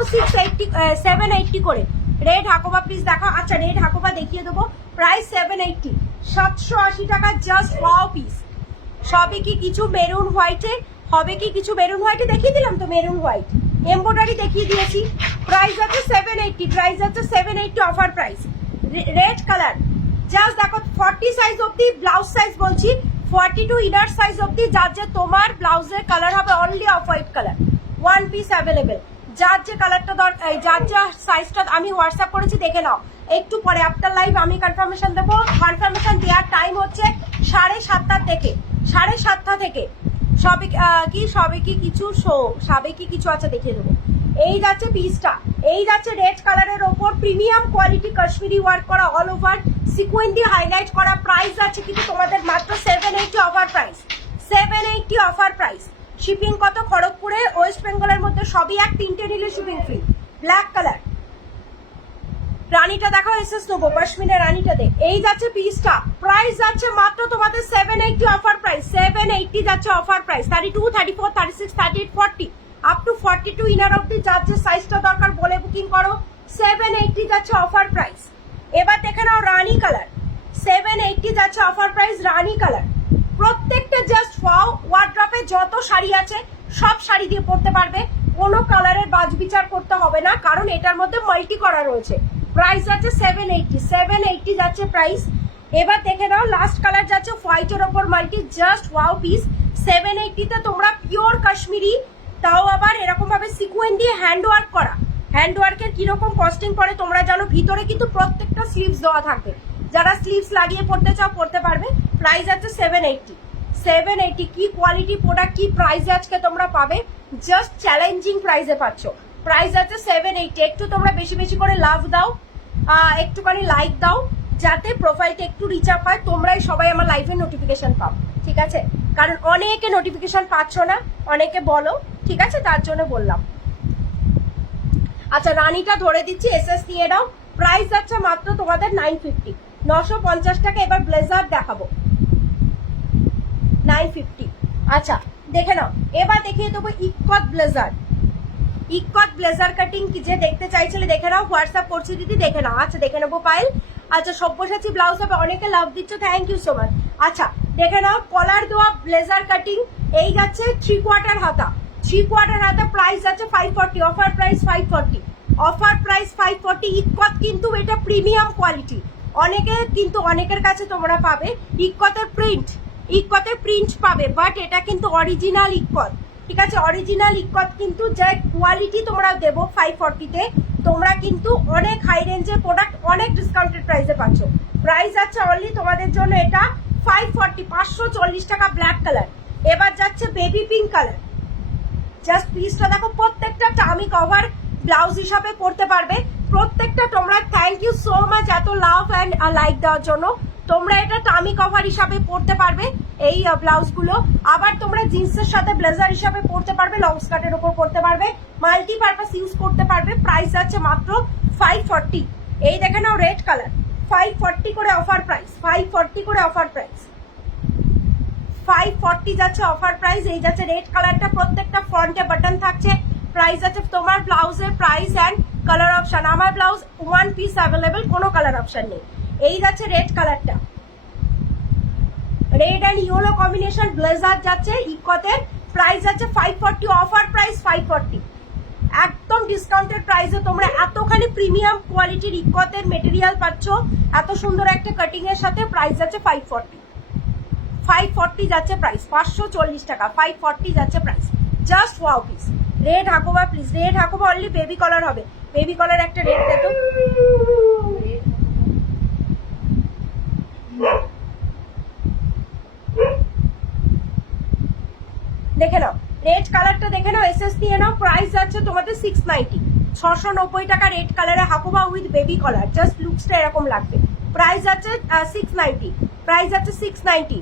780 করে। রেড হাকোবা প্লিজ দেখাও। আচ্ছা রেড হাকোবা দেখিয়ে দেবো, প্রাইস 780, 780 টাকা জাস্ট ওয়াও পিস। সবই কি কিছু মেরুন হোয়াইটে হবে, কি কিছু মেরুন হোয়াইটে দেখিয়ে দিলাম তো, মেরুন হোয়াইট এমব্রয়ডারি দেখিয়ে দিয়েছি, প্রাইস আছে 780, প্রাইস আছে 780 offer price. Red colour just দেখো 40 সাইজ অবধি ব্লাউজ সাইজ বলছি, 42 ইনার সাইজ অবধি, যার যে তোমার ব্লাউজের কালার হবে only off white colour, one piece available, যার যে কালারটা দরকার, যার যা সাইজটা আমি হোয়াটসঅ্যাপ করেছি দেখে নাও। একটু পরে আফটার লাইভ আমি কনফার্মেশন দেবো, কনফার্মেশন দেওয়ার টাইম হচ্ছে 7:30 থেকে, 7:30 থেকে। সবে কি কিছু আছে দেখিয়ে দেবো। এই যাচ্ছে পিসটা, এই যাচ্ছে রেড কালারের ওপর প্রিমিয়াম কোয়ালিটি কাশ্মীরি ওয়ার্ক করা, অল ওভার সিকোয়েন্স দিয়ে হাইলাইট করা, প্রাইস আছে কিন্তু তোমাদের মাত্র 780 offer price, 780 offer price. Shipping কত? খড়গপুরে ওয়েস্ট বেঙ্গলের মধ্যে সবই এক, 3টে নিলে শিপিং ফ্রি। ব্ল্যাক কালার রানীটা দেখাও, এসএস নেবো পশমিনা রানীটা দে। এই যাচ্ছে পিসটা, প্রাইস যাচ্ছে মাত্র তোমাদের 780 অফার প্রাইস, 780 যাচ্ছে offer price. 32, 34, 36, 38, 40 up to 42 inner অব্দি, যার যে সাইজটা দরকার বলে বুকিং করো, 780 যাচ্ছে অফার প্রাইস। এবার দেখে নাও রানী কালার, 780 যাচ্ছে অফার প্রাইস, রানী কালার। প্রত্যেকটা জাস্ট ওয়াও, ওয়ার্ড্রপে যত শাড়ি আছে সব শাড়ি দিয়ে পরতে পারবে, কোনো কালারের বাজবিচার করতে হবে না, কারণ এটার মধ্যে মাল্টি করা রয়েছে। প্রাইস যাচ্ছে 780 যাচ্ছে প্রাইস। এবার দেখে নাও লাস্ট কালার যাচ্ছে হোয়াইটের ওপর মাল্টি, জাস্ট ওয়াও পিস। 780 তে তোমরা পিওর কাশ্মীরি, তাও আবার এরকম ভাবে সিকোয়েন্স দিয়ে হ্যান্ড ওয়ার্ক করা, হ্যান্ড ওয়ার্কের কিরকম কস্টিং পড়ে তোমরা জানো, ভিতরে কিন্তু প্রত্যেকটা স্লিভস দেওয়া থাকবে, যারা স্লিভস লাগিয়ে পড়তে চাও পড়তে পারবে। প্রাইস আছে 780, কি কোয়ালিটি প্রোডাক্ট, কি প্রাইসে আজকে তোমরা পাবে, জাস্ট চ্যালেঞ্জিং প্রাইসে পাচ্ছ। প্রাইস আছে 780। একটু তোমরা বেশি বেশি করে লাভ দাও, একটুখানি লাইক দাও, যাতে প্রোফাইলটা একটু রিচ আপ হয়, তোমরাই সবাই আমার লাইভের নোটিফিকেশন পাও, ঠিক আছে? কারণ অনেকে নোটিফিকেশন পাচ্ছ না, অনেকে বলো, ঠিক আছে, তার জন্য বললাম। আচ্ছা রানীটা ধরে দিচ্ছি, এসএস দিয়ে দাও, প্রাইস যাচ্ছে মাত্র তোমাদের 950, 950 টাকা। এবার ব্লেজার দেখাবো 950। আচ্ছা দেখে নাও, এবার দেখিয়ে দেবো ইকত ব্লেজার কাটিং, কি যে দেখতে চাইছিলে দেখে নাও, হোয়াটসঅ্যাপ করছি দিদি দেখে নাও। আচ্ছা দেখে নেবো পায়েল। আচ্ছা সব্যসাচী ব্লাউজ হবে, অনেকে লাভ দিচ্ছ, থ্যাংক ইউ সো মাচ। আচ্ছা দেখে নাও কলার দেওয়া ব্লেজার কাটিং, এই যাচ্ছে 3/4 হাতা, 3/4 হাতা, প্রাইস আছে 540, অফার প্রাইস 540, অফার প্রাইস 540। ইকত কিন্তু এটা প্রিমিয়াম কোয়ালিটি, অনেকের কাছে তোমরা পাবে ইকতের প্রিন্ট পাবে, বাট এটা কিন্তু অরিজিনাল ইকত, ঠিক আছে? অরিজিনাল ইকত কিন্তু যা কোয়ালিটি তোমরা দেবো 540 তে, তোমরা কিন্তু অনেক হাই রেঞ্জের প্রোডাক্ট অনেক ডিসকাউন্টেড প্রাইসে পাচ্ছ। প্রাইস আছে অনলি তোমাদের জন্য এটা 540, 540 টাকা। Black colour. এবার যাচ্ছে বেবি পিঙ্ক কালার, জাস্ট পিসটা দেখো, প্রত্যেকটা টামি কভার, ব্লাউজ হিসাবে পরতে পারবে। প্রত্যেকটা তোমরা থ্যাংক ইউ সো মাচ এত লাভ অ্যান্ড লাইক দেওয়ার জন্য। তোমরা এটা টামি কভার হিসাবে পরতে পারবে এই ব্লাউজগুলো। আবার তোমরা জিন্সের সাথে ব্লেজার হিসাবে পরতে পারবে, লং স্কার্টের উপর পরতে পারবে, মাল্টিপারপাস ইউজ করতে পারবে। প্রাইস আছে মাত্র 540। এই দেখে নাও রেড কালার, 540 করে অফার প্রাইস, 540 করে অফার প্রাইস, 540 যাচ্ছে অফার প্রাইস। এই যাচ্ছে রেড কালারটা, প্রত্যেকটা ফ্রন্টে বাটন থাকছে। প্রাইস আছে তোমার ব্লাউজের প্রাইস অ্যান্ড কালার অপশন। আমার ব্লাউজ ওয়ান পিস অ্যাভেলেবেল, কোনো কালার অপশন নেই। এই যাচ্ছে রেড কালারটা, red and yellow combination blazer যাচ্ছে ইকোতের। প্রাইস আছে 540, অফার প্রাইস 540, একদম ডিসকাউন্টেড প্রাইসে তোমরা এতখানি প্রিমিয়াম কোয়ালিটির ইকোতের মেটেরিয়াল পাচ্ছ এত সুন্দর একটা কাটিং এর সাথে। প্রাইস আছে 540, 540 যাচ্ছে প্রাইস, 540 টাকা, 540 যাচ্ছে price. Just wow piece. Red Hakoba please, red Hakoba only baby collar হবে, বেবি কলার একটা রেড দেখো। দেখে নাও রেড কালারটা, দেখে নাও এসএস দিয়ে নাও। প্রাইস আছে তোমাদের 690, 690 টাকা রেড কালারে Hakoba with baby collar. Just লুকসটা এরকম লাগবে। প্রাইস আছে 690, প্রাইস আছে 690।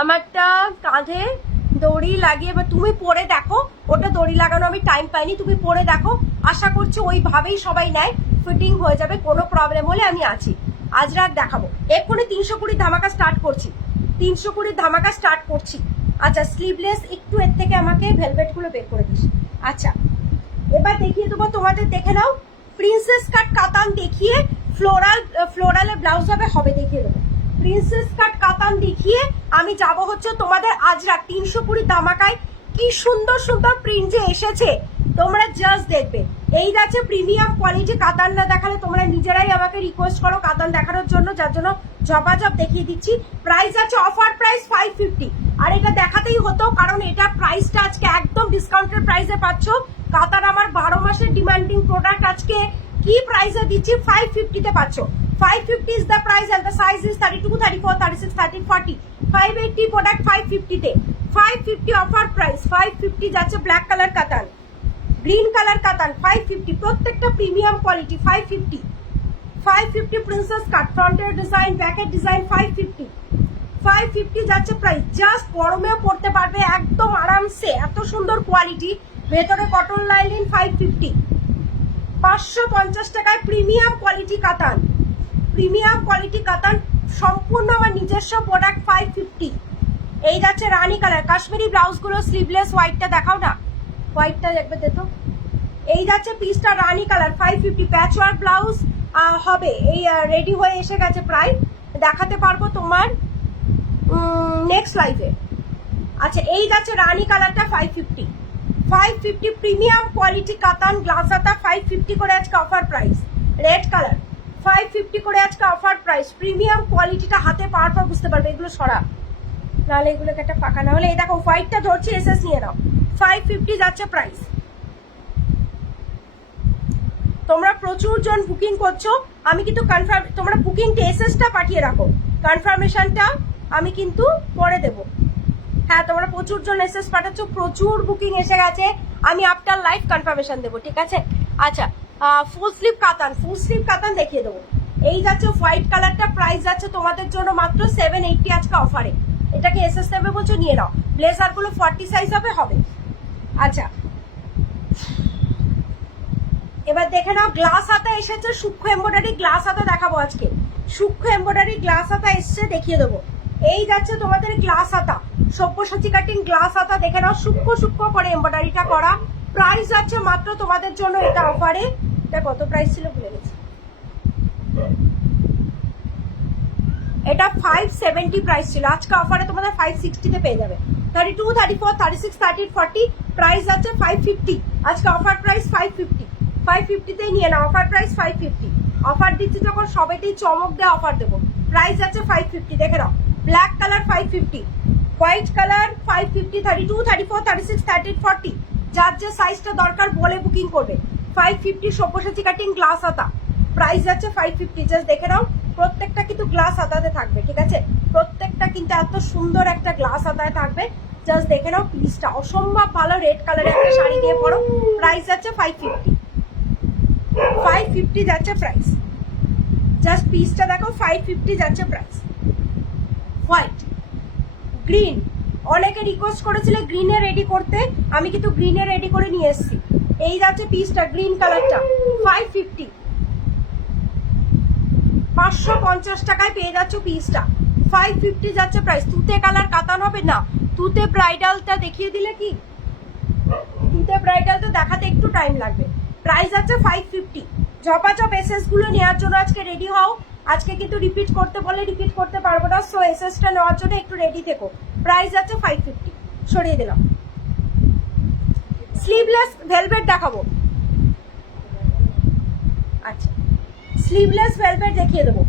আমারটা কাঁধে দড়ি লাগিয়ে, বা তুমি পরে দেখো, ওটা দড়ি লাগানো আমি টাইম পাইনি, তুমি পরে দেখো। আশা করছি ওইভাবেই সবাই নেয়, ফিটিং হয়ে যাবে। কোনো প্রবলেম হলে আমি আছি, আজ রাত দেখাবো। এক্ষুনি 320 ধামাকা স্টার্ট করছি, 320 ধামাকা স্টার্ট করছি। আচ্ছা স্লিভলেস একটু এর থেকে আমাকে ভেলভেট গুলো বের করে দিস। আচ্ছা এবার দেখিয়ে দেবো তোমাদের, দেখে নাও প্রিন্সেস কাট কাতান দেখিয়ে ফ্লোরালের ব্লাউজ হবে দেখিয়ে দেবো। প্রিন্সেস কাট কাতান দেখিয়ে আমি যাব হচ্ছে তোমাদের আজরাক 320 ধামাকায়। কি সুন্দর সুন্দর প্রিন্ট যে এসেছে, তোমরা জাস্ট দেখবে। এই যাচ্ছে প্রিমিয়াম কোয়ালিটি কাতান। না দেখালে তোমরা নিজেরাই আমাকে রিকোয়েস্ট করো কাতান দেখানোর জন্য, যার জন্য জবাজব দেখিয়ে দিচ্ছি। প্রাইস আছে অফার প্রাইস 550, আর এটা দেখাতেই হতো কারণ এটা প্রাইসটা আজকে একদম ডিসকাউন্টেড প্রাইসে পাচ্ছ। কাতান আমার 12 মাসের ডিমান্ডিং প্রোডাক্ট, আজকে কি প্রাইসে দিচ্ছি 550 তে পাচ্ছ। 550 is the price and the size is 32, 34, 36, 13, 40, 580 product 550 তে। 550 অফার প্রাইস, 550 যাচ্ছে ব্ল্যাক কালার কাতান, গ্রিন কালার কাতান 550, প্রত্যেকটা প্রিমিয়াম কোয়ালিটি 550, 550 প্রিন্সেস কাট, ফ্রন্টের ডিজাইন ব্যাকের ডিজাইন 550, 550 যাচ্ছে প্রাইস। জাস্ট গরমেও পড়তে পারবে একদম আরামসে, এত সুন্দর কোয়ালিটি। ভেতরে কটন লাইনিং 550, 550 টাকায় প্রিমিয়াম কোয়ালিটি কাতান, প্রিমিয়াম কোয়ালিটি কাতান সম্পূর্ণ আমার নিজস্ব প্রোডাক্ট 550। এই যাচ্ছে রানী কালার কাশ্মীরি ব্লাউজ গুলো, স্লিভলেস হোয়াইটটা দেখাও না, হোয়াইটটা দেখবে দেখো। এই যাচ্ছে পিসটা রানী কালার 550, প্যাচওয়ার্ক ব্লাউজ হবে। এই রেডি হয়ে এসে গেছে, প্রায় দেখাতে পারবো তোমার নেক্সট লাইভে। আচ্ছা এই যাচ্ছে রানী কালারটা 550, 550 প্রিমিয়াম কোয়ালিটি কাতান গ্লাস হাতা 550 করে আজকে অফার প্রাইস। রেড কালার 550 করে আজকে অফার প্রাইস। প্রিমিয়াম কোয়ালিটিটা হাতে পাওয়ার পর বুঝতে পারবে। এগুলো সরা, নাহলে এগুলোকে একটা ফাঁকা না হলে। এই দেখো হোয়াইটটা ধরছি, এসএস নিয়ে নাও। 550 যাচ্ছে প্রাইস। তোমরা প্রচুর জন বুকিং করছো, আমি কিন্তু কনফার্ম, তোমরা বুকিংটা এসএসটা পাঠিয়ে রাখো, কনফার্মেশনটা আমি কিন্তু পরে দেবো। হ্যাঁ তোমরা প্রচুর জন এসএস পাঠাচ্ছ, প্রচুর বুকিং এসে গেছে, আমি আফটার লাইভ কনফার্মেশন দেবো, ঠিক আছে। আচ্ছা ফুল স্লিভ কাতান, ফুল স্লিভ কাতান দেখিয়ে দেবো। এই যাচ্ছে হোয়াইট কালারটা, প্রাইস যাচ্ছে তোমাদের জন্য মাত্র 780 আজকে অফারে। এটাকে এসএস দেবে বলছো, নিয়ে নাও। ব্লেজার গুলো 40 সাইজ হবে। আচ্ছা এবার দেখে নাও গ্লাস হাতা এসেছে, সূক্ষ্ম এমব্রয়ডারি গ্লাস হাতা দেখাবো আজকে। সূক্ষ্ম এমব্রয়ডারি গ্লাস হাতা এসছে, দেখিয়ে দেবো। এই যাচ্ছে তোমাদের গ্লাস হাতা, সব্যসাচী কাটিং গ্লাস হাতা, দেখে নাও সূক্ষ্ম সূক্ষ্ম করে এমব্রয়ডারিটা করা। প্রাইস যাচ্ছে মাত্র তোমাদের জন্য এটা অফারে। এটা কত প্রাইস ছিল ভুলে গেছি, এটা 570 প্রাইস ছিল, আজকে অফারে তোমাদের 560 তে পেয়ে যাবে। 32, 34, 36, 13, 40 প্রাইস আছে 550, আজকে অফার প্রাইস 550, 550 তেই নিয়ে নাও। অফার প্রাইস 550, অফার দিচ্ছি যখন সবেতেই চমক দিয়ে অফার দেবো। প্রাইস আছে 550, দেখে নাও। ব্ল্যাক কালার 550, হোয়াইট কালার 550, 32, 34, 36, 13, 40 যার যে সাইজটা দরকার বলে বুকিং করবে। 550 সব্যসাচী কাটিং গ্লাস হাতা, প্রাইস আছে 550। জাস্ট দেখে নাও, প্রত্যেকটা কিন্তু গ্লাস হাতাতে থাকবে, ঠিক আছে। প্রত্যেকটা কিন্তু এত সুন্দর একটা গ্লাস হাতায় থাকবে। জাস্ট দেখে নাও পিসটা অসম্ভব ভালো, রেড কালারের একটা শাড়ি দিয়ে পরো। প্রাইস যাচ্ছে 550, 550 যাচ্ছে প্রাইস। জাস্ট পিসটা দেখো 550 যাচ্ছে প্রাইস। হোয়াইট গ্রিন, অনেকে রিকোয়েস্ট করেছিলে গ্রিনে রেডি করতে, আমি কিন্তু গ্রিনে রেডি করে নিয়ে এসেছি। এই যাচ্ছে পিসটা গ্রিন কালারটা 550, 550 টাকায় পেয়ে যাচ্ছ পিসটা। 550 যাচ্ছে প্রাইস। তুতে কালার কাতান হবে না, তুতে ব্রাইডালটা দেখিয়ে দিলে কি, তুতে ব্রাইডালটা দেখাতে একটু টাইম লাগবে। প্রাইস আছে 550। ঝপাঝপ এসএস গুলো নেওয়ার জন্য আজকে রেডি হও। আজকে কিন্তু রিপিট করতে বলে রিপিট করতে পারবো না, সো এসএসটা নেওয়ার জন্য একটু রেডি থেকো। প্রাইস আছে 550। সরিয়ে দিলাম। স্লিভলেস ভেলভেট দেখাবো। আচ্ছা, স্লিভলেস ভেলভেট দেখিয়ে দেবো।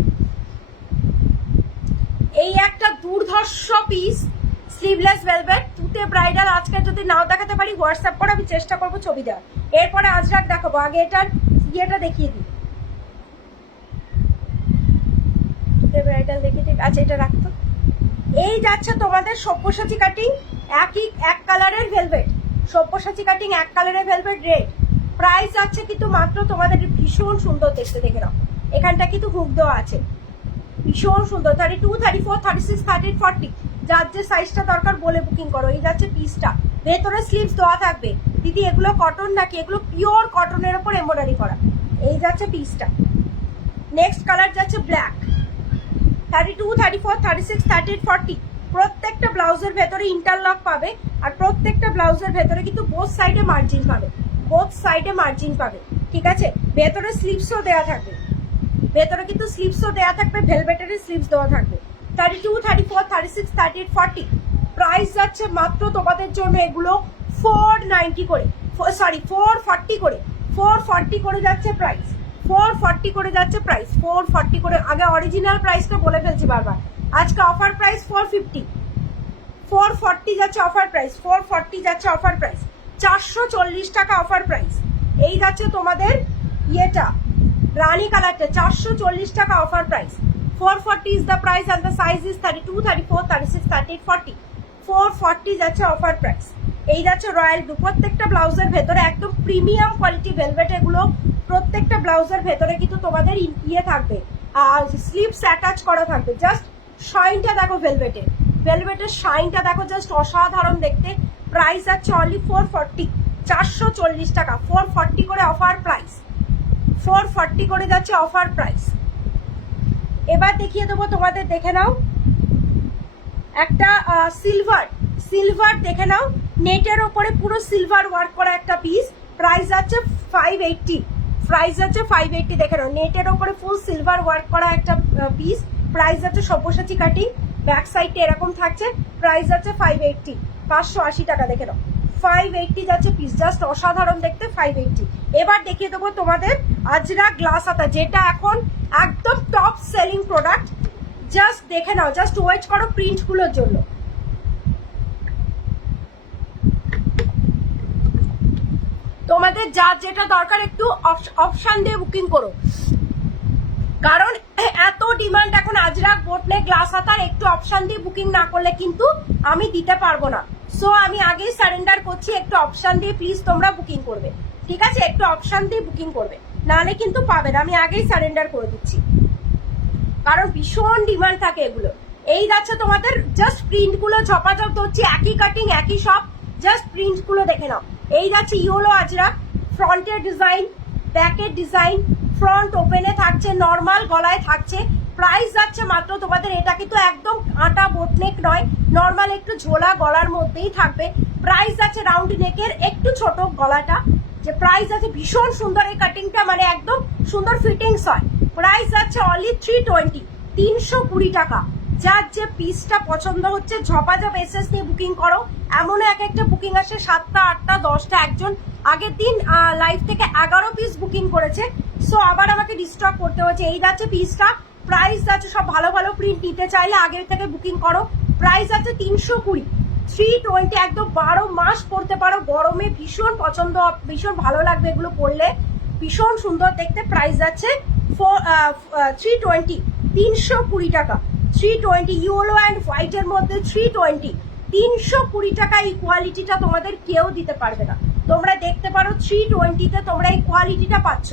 এই একটা দুর্ধর্ষ পিস স্লিভলেস ভেলভেট তুতে ব্রাইডাল। আজকে যদি নাও দেখাতে পারি হোয়াটসঅ্যাপ করে আমি চেষ্টা করবো ছবি দেওয়ার। এরপরে আজরাক দেখাবো। আগে এটার ইয়েটা দেখিয়ে দিই, তুতে ব্রাইডাল দেখিয়ে দিই। আচ্ছা, এটা রাখতো। এই যাচ্ছে তোমাদের সব্যসাচী কাটিং, এক কালারের ভেলভেট, সব্যসাচী কাটিং এক কালারের ভেলভেট রেড। প্রাইস আছে কিন্তু মাত্র তোমাদের ভীষণ সুন্দর দেখতে, দেখে নাও এখানটা কিন্তু হুক দেওয়া আছে, ভীষণ সুন্দর। 32, 34, 36, 38, 40 যার যে সাইজটা দরকার বলে বুকিং করো। এই যাচ্ছে পিসটা, ভেতরে স্লিভস দেওয়া থাকবে। দিদি এগুলো কটন নাকি? এগুলো পিওর কটনের উপর এমব্রয়ডারি করা। এই যাচ্ছে পিসটা। নেক্সট কালার যাচ্ছে ব্ল্যাক। 32, 34, 36, 38, 40 প্রত্যেকটা ব্লাউজের ভেতরে ইন্টারলক পাবে, আর প্রত্যেকটা ব্লাউজের ভেতরে কিন্তু বোথ সাইডে মার্জিন পাবে, বোথ সাইডে মার্জিন পাবে। ঠিক আছে, ভেতরে স্লিভসও দেওয়া থাকবে, ভেতরে কিন্তু স্লিভসও দেওয়া থাকবে, ভেলভেটের স্লিভস দেওয়া থাকবে। 32, 34, 36, 38, 40 প্রাইস যাচ্ছে মাত্র তোমাদের জন্য এগুলো 490 করে, সরি 440 করে, 440 করে যাচ্ছে প্রাইস, 440 করে যাচ্ছে প্রাইস, 440 করে। আগে অরিজিনাল প্রাইসটা বলে ফেলছি বারবার। আজকে অফার প্রাইস 450, 440 যাচ্ছে অফার প্রাইস, 440 যাচ্ছে অফার প্রাইস, 440 টাকা অফার প্রাইস। এই যাচ্ছে তোমাদের ইয়েটা রানী কালারটা, 440 টাকা offer price. 440 is the price and the size is 32, 34, 36, 38, 40 440 যাচ্ছে অফার প্রাইস। এই যাচ্ছে রয়্যাল ব্লু, প্রত্যেকটা ব্লাউজের ভেতরে একদম প্রিমিয়াম কোয়ালিটি ভেলভেট। এগুলো প্রত্যেকটা ব্লাউজের ভেতরে কিন্তু তোমাদের ইয়ে থাকবে, স্লিভস অ্যাটাচ করা থাকবে। জাস্ট শাইনটা দেখো ভেলভেটের, ভেলভেটের শাইনটা দেখো, জাস্ট অসাধারণ দেখতে। প্রাইস আছে অনলি 440, 440 টাকা, 440 করে অফার প্রাইস, 440 করে যাচ্ছে অফার প্রাইস। এবার দেখিয়ে দেবো তোমাদের, দেখে নাও একটা সিলভার দেখে নাও, নেটের ওপরে পুরো সিলভার ওয়ার্ক করা একটা পিস। প্রাইস আছে 580, প্রাইস আছে 580 দেখে নাও, নেটের ওপরে ফুল সিলভার ওয়ার্ক করা একটা পিস। প্রাইস আছে সব্যসাচী কাটিং, ব্যাক সাইডটা এরকম থাকছে। প্রাইস আছে 580, 580 টাকা দেখে নাও, 580 যাচ্ছে পিস, জাস্ট অসাধারণ দেখতে 580। এবার দেখিয়ে দেবো তোমাদের আজরা গ্লাস হাতা, যেটা এখন একদম টপ সেলিং প্রোডাক্ট। জাস্ট দেখে নাও, জাস্ট ওয়েট করো প্রিন্ট গুলোর জন্য। তোমাদের যার যেটা দরকার একটু অপশন দিয়ে বুকিং করো, কারণ এত ডিমান্ড এখন আজরাক বোটনে গ্লাস হাতার। একটু অপশন দিয়ে বুকিং না করলে কিন্তু আমি দিতে পারবো না। সো আমি আগেই সারেন্ডার করছি, একটু অপশন দিয়ে প্লিজ তোমরা বুকিং করবে, ঠিক আছে? একটু অপশন দিয়ে বুকিং করবে, নাহলে কিন্তু পাবে না। আমি আগেই সারেন্ডার করে দিচ্ছি, কারণ ভীষণ ডিমান্ড থাকে এগুলো। এই যাচ্ছে তোমাদের জাস্ট প্রিন্ট গুলো ঝপাঝপ হচ্ছে, একই কাটিং একই সব, জাস্ট প্রিন্ট গুলো দেখে নাও। এই যাচ্ছে ইয়েলো আজরা, ফ্রন্টের ডিজাইন, ব্যাকের ডিজাইন, ফ্রন্ট ওপেনে থাকছে, নর্মাল গলায় থাকছে। প্রাইস যাচ্ছে মাত্র তোমাদের, এটা কিন্তু একদম আটা বোটনেক নয়, নর্মাল একটু ঝোলা গলার মধ্যেই থাকবে। প্রাইস আছে রাউন্ড নেকের, একটু ছোট গলাটা, যে প্রাইস আছে ভীষণ সুন্দর। এই কাটিংটা মানে একদম সুন্দর ফিটিংস হয়। প্রাইস আছে অনলি 320, 320 টাকা। যার যে পিসটা পছন্দ হচ্ছে ঝপাঝপ এসএস নিয়ে বুকিং করো। এমন এক একটা বুকিং আসে 7টা 8টা 10টা। একজন আগের দিন লাইভ থেকে 11 পিস বুকিং করেছে, সো আবার আমাকে ডিস্টার্ব করতে হচ্ছে। এই যাচ্ছে পিসটা, প্রাইস আছে সব ভালো ভালো প্রিন্ট নিতে চাইলে আগের থেকে বুকিং করো। প্রাইস আছে 320, 320 একদম 12 মাস পরতে পারো, গরমে ভীষণ পছন্দ, ভীষণ ভালো লাগবে এগুলো পরলে, ভীষণ সুন্দর দেখতে। প্রাইস আছে 320, 320 টাকা, 320 ইয়েলো অ্যান্ড হোয়াইটের মধ্যে 320, 320 টাকা এই কোয়ালিটিটা তোমাদের কেউ দিতে পারবে না। তোমরা দেখতে পারো 320-তে তোমরা এই কোয়ালিটিটা পাচ্ছ,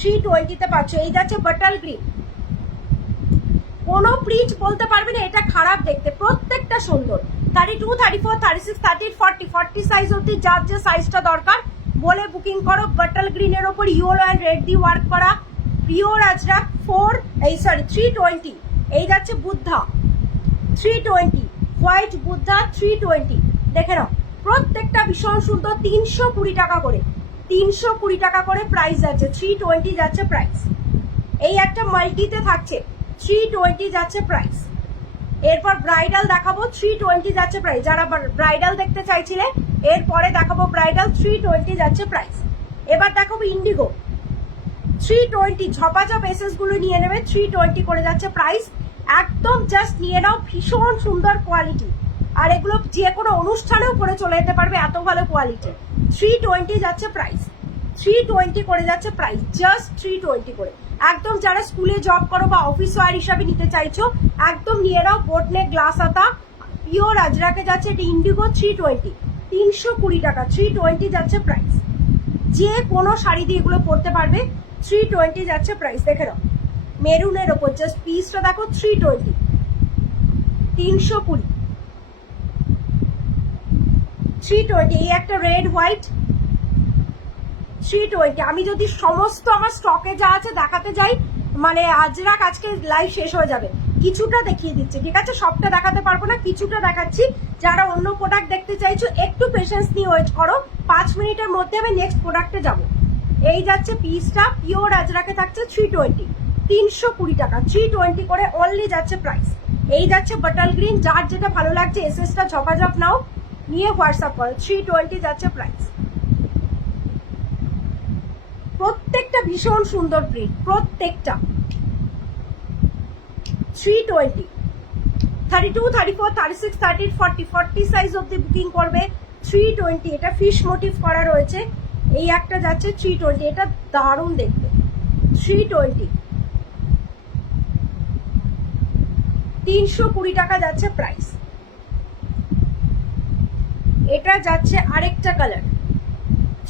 320-তে পাচ্ছ। এই যাচ্ছে বাটাল গ্রিন, কোনো প্রিন্ট বলতে পারবে না এটা খারাপ দেখতে, প্রত্যেকটা সুন্দর। 32, 34, 36, 38, 40, 40 সাইজ অব্দি যার যে সাইজটা দরকার বলে বুকিং করো। বাটাল গ্রিনের ওপর ইয়েলো অ্যান্ড রেড দিয়ে ওয়ার্ক করা, পিওর আজরাক 320। এই যাচ্ছে বুদ্ধা 320, হোয়াইট বুদ্ধা 320। দেখে নাও প্রত্যেকটা ভীষণ সুন্দর, 320 টাকা করে, 320 টাকা করে প্রাইস যাচ্ছে, 320 যাচ্ছে প্রাইস। এই একটা মাল্টিতে থাকছে 320 যাচ্ছে প্রাইস। এরপর ব্রাইডাল দেখাবো, 320 যাচ্ছে প্রাইস। যারা ব্রাইডাল দেখতে চাইছিলে এরপরে দেখাবো ব্রাইডাল, 320 যাচ্ছে প্রাইস। এবার দেখাবো ইন্ডিগো 320, ঝপাঝপ এসএস গুলো নিয়ে নেবে, 320 করে যাচ্ছে প্রাইস। একদম জাস্ট নিয়ে নাও, ভীষণ সুন্দর কোয়ালিটি, আর এগুলো যে কোনো অনুষ্ঠানেও পরে চলে যেতে পারবে, এত ভালো কোয়ালিটি। 320 যাচ্ছে প্রাইস, 320 করে যাচ্ছে প্রাইস, জাস্ট 320 করে। একদম যারা স্কুলে জব করো বা অফিস ওয়্যার হিসাবে নিতে চাইছো একদম নিয়ে নাও। বোটনে গ্লাস হাতা পিওর আজরাকে যাচ্ছে, এটা ইন্ডিগো 320, 320 টাকা, 320 যাচ্ছে প্রাইস। যে কোনো শাড়ি দিয়ে এগুলো পরতে পারবে, 320 যাচ্ছে প্রাইস। দেখে নাও মেরুনের ওপর জাস্ট পিসটা দেখো, 320, 320, 320। এই একটা রেড হোয়াইট 320। আমি যদি সমস্ত আমার স্টকে যা আছে দেখাতে যাই মানে আজরাক আজকে লাইভ শেষ হয়ে যাবে। কিছুটা দেখিয়ে দিচ্ছি, ঠিক আছে, সবটা দেখাতে পারবো না, কিছুটা দেখাচ্ছি। যারা অন্য প্রোডাক্ট দেখতে চাইছো একটু পেশেন্স নিয়ে ওয়েট করো, 5 মিনিটের মধ্যে আমি নেক্সট প্রোডাক্টে যাবো। এই যাচ্ছে পিসটা পিওর আজরাকে থাকছে 320, 320 টাকা, 320 করে অনলি যাচ্ছে প্রাইস। এই যাচ্ছে বাটাল গ্রিন, যার যেটা ভালো লাগছে এসএসটা ঝপাঝপ নাও, নিয়ে হোয়াটসঅ্যাপ করো, 320 যাচ্ছে প্রাইস। প্রত্যেকটা ভীষণ সুন্দর প্রিন্ট, প্রত্যেকটা 320, 32, 34, 36, 38, 40, 40 সাইজ অব্দি বুকিং করবে, 320। এটা ফিশ মোটিভ করা রয়েছে। এই একটা যাচ্ছে 320, এটা দারুণ দেখতে, 320, 320 টাকা যাচ্ছে প্রাইস। এটা যাচ্ছে আরেকটা কালার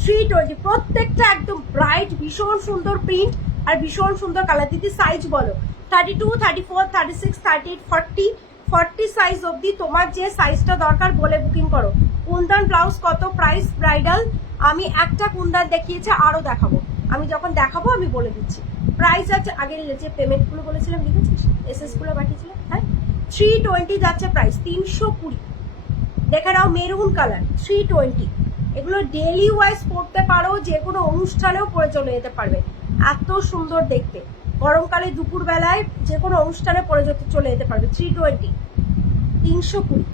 320, প্রত্যেকটা একদম ব্রাইট, ভীষণ সুন্দর প্রিন্ট আর ভীষণ সুন্দর কালার। দিদি সাইজ বলো, 32, 34, 36, 38, 40, 40 সাইজ অব্দি তোমার যে সাইজটা দরকার বলে বুকিং করো। কুন্দন ব্লাউজ কত প্রাইস ব্রাইডাল? আমি একটা কুন্দন দেখিয়েছি, আরো দেখাবো, আমি যখন দেখাবো আমি বলে দিচ্ছি প্রাইস। আছে আগের যে পেমেন্ট গুলো বলেছিলাম লিখেছিস, এসএস গুলো পাঠিয়েছিলাম, হ্যাঁ 320 যাচ্ছে প্রাইস, 320। দেখে নাও মেরুন কালার 320। এগুলো ডেলি ওয়াইজ পরতে পারো, যে কোনো অনুষ্ঠানেও পরে চলে যেতে পারবে, এত সুন্দর দেখতে। গরমকালে দুপুর বেলায় যে কোনো অনুষ্ঠানে পরে চলে যেতে পারবে, 320, 320।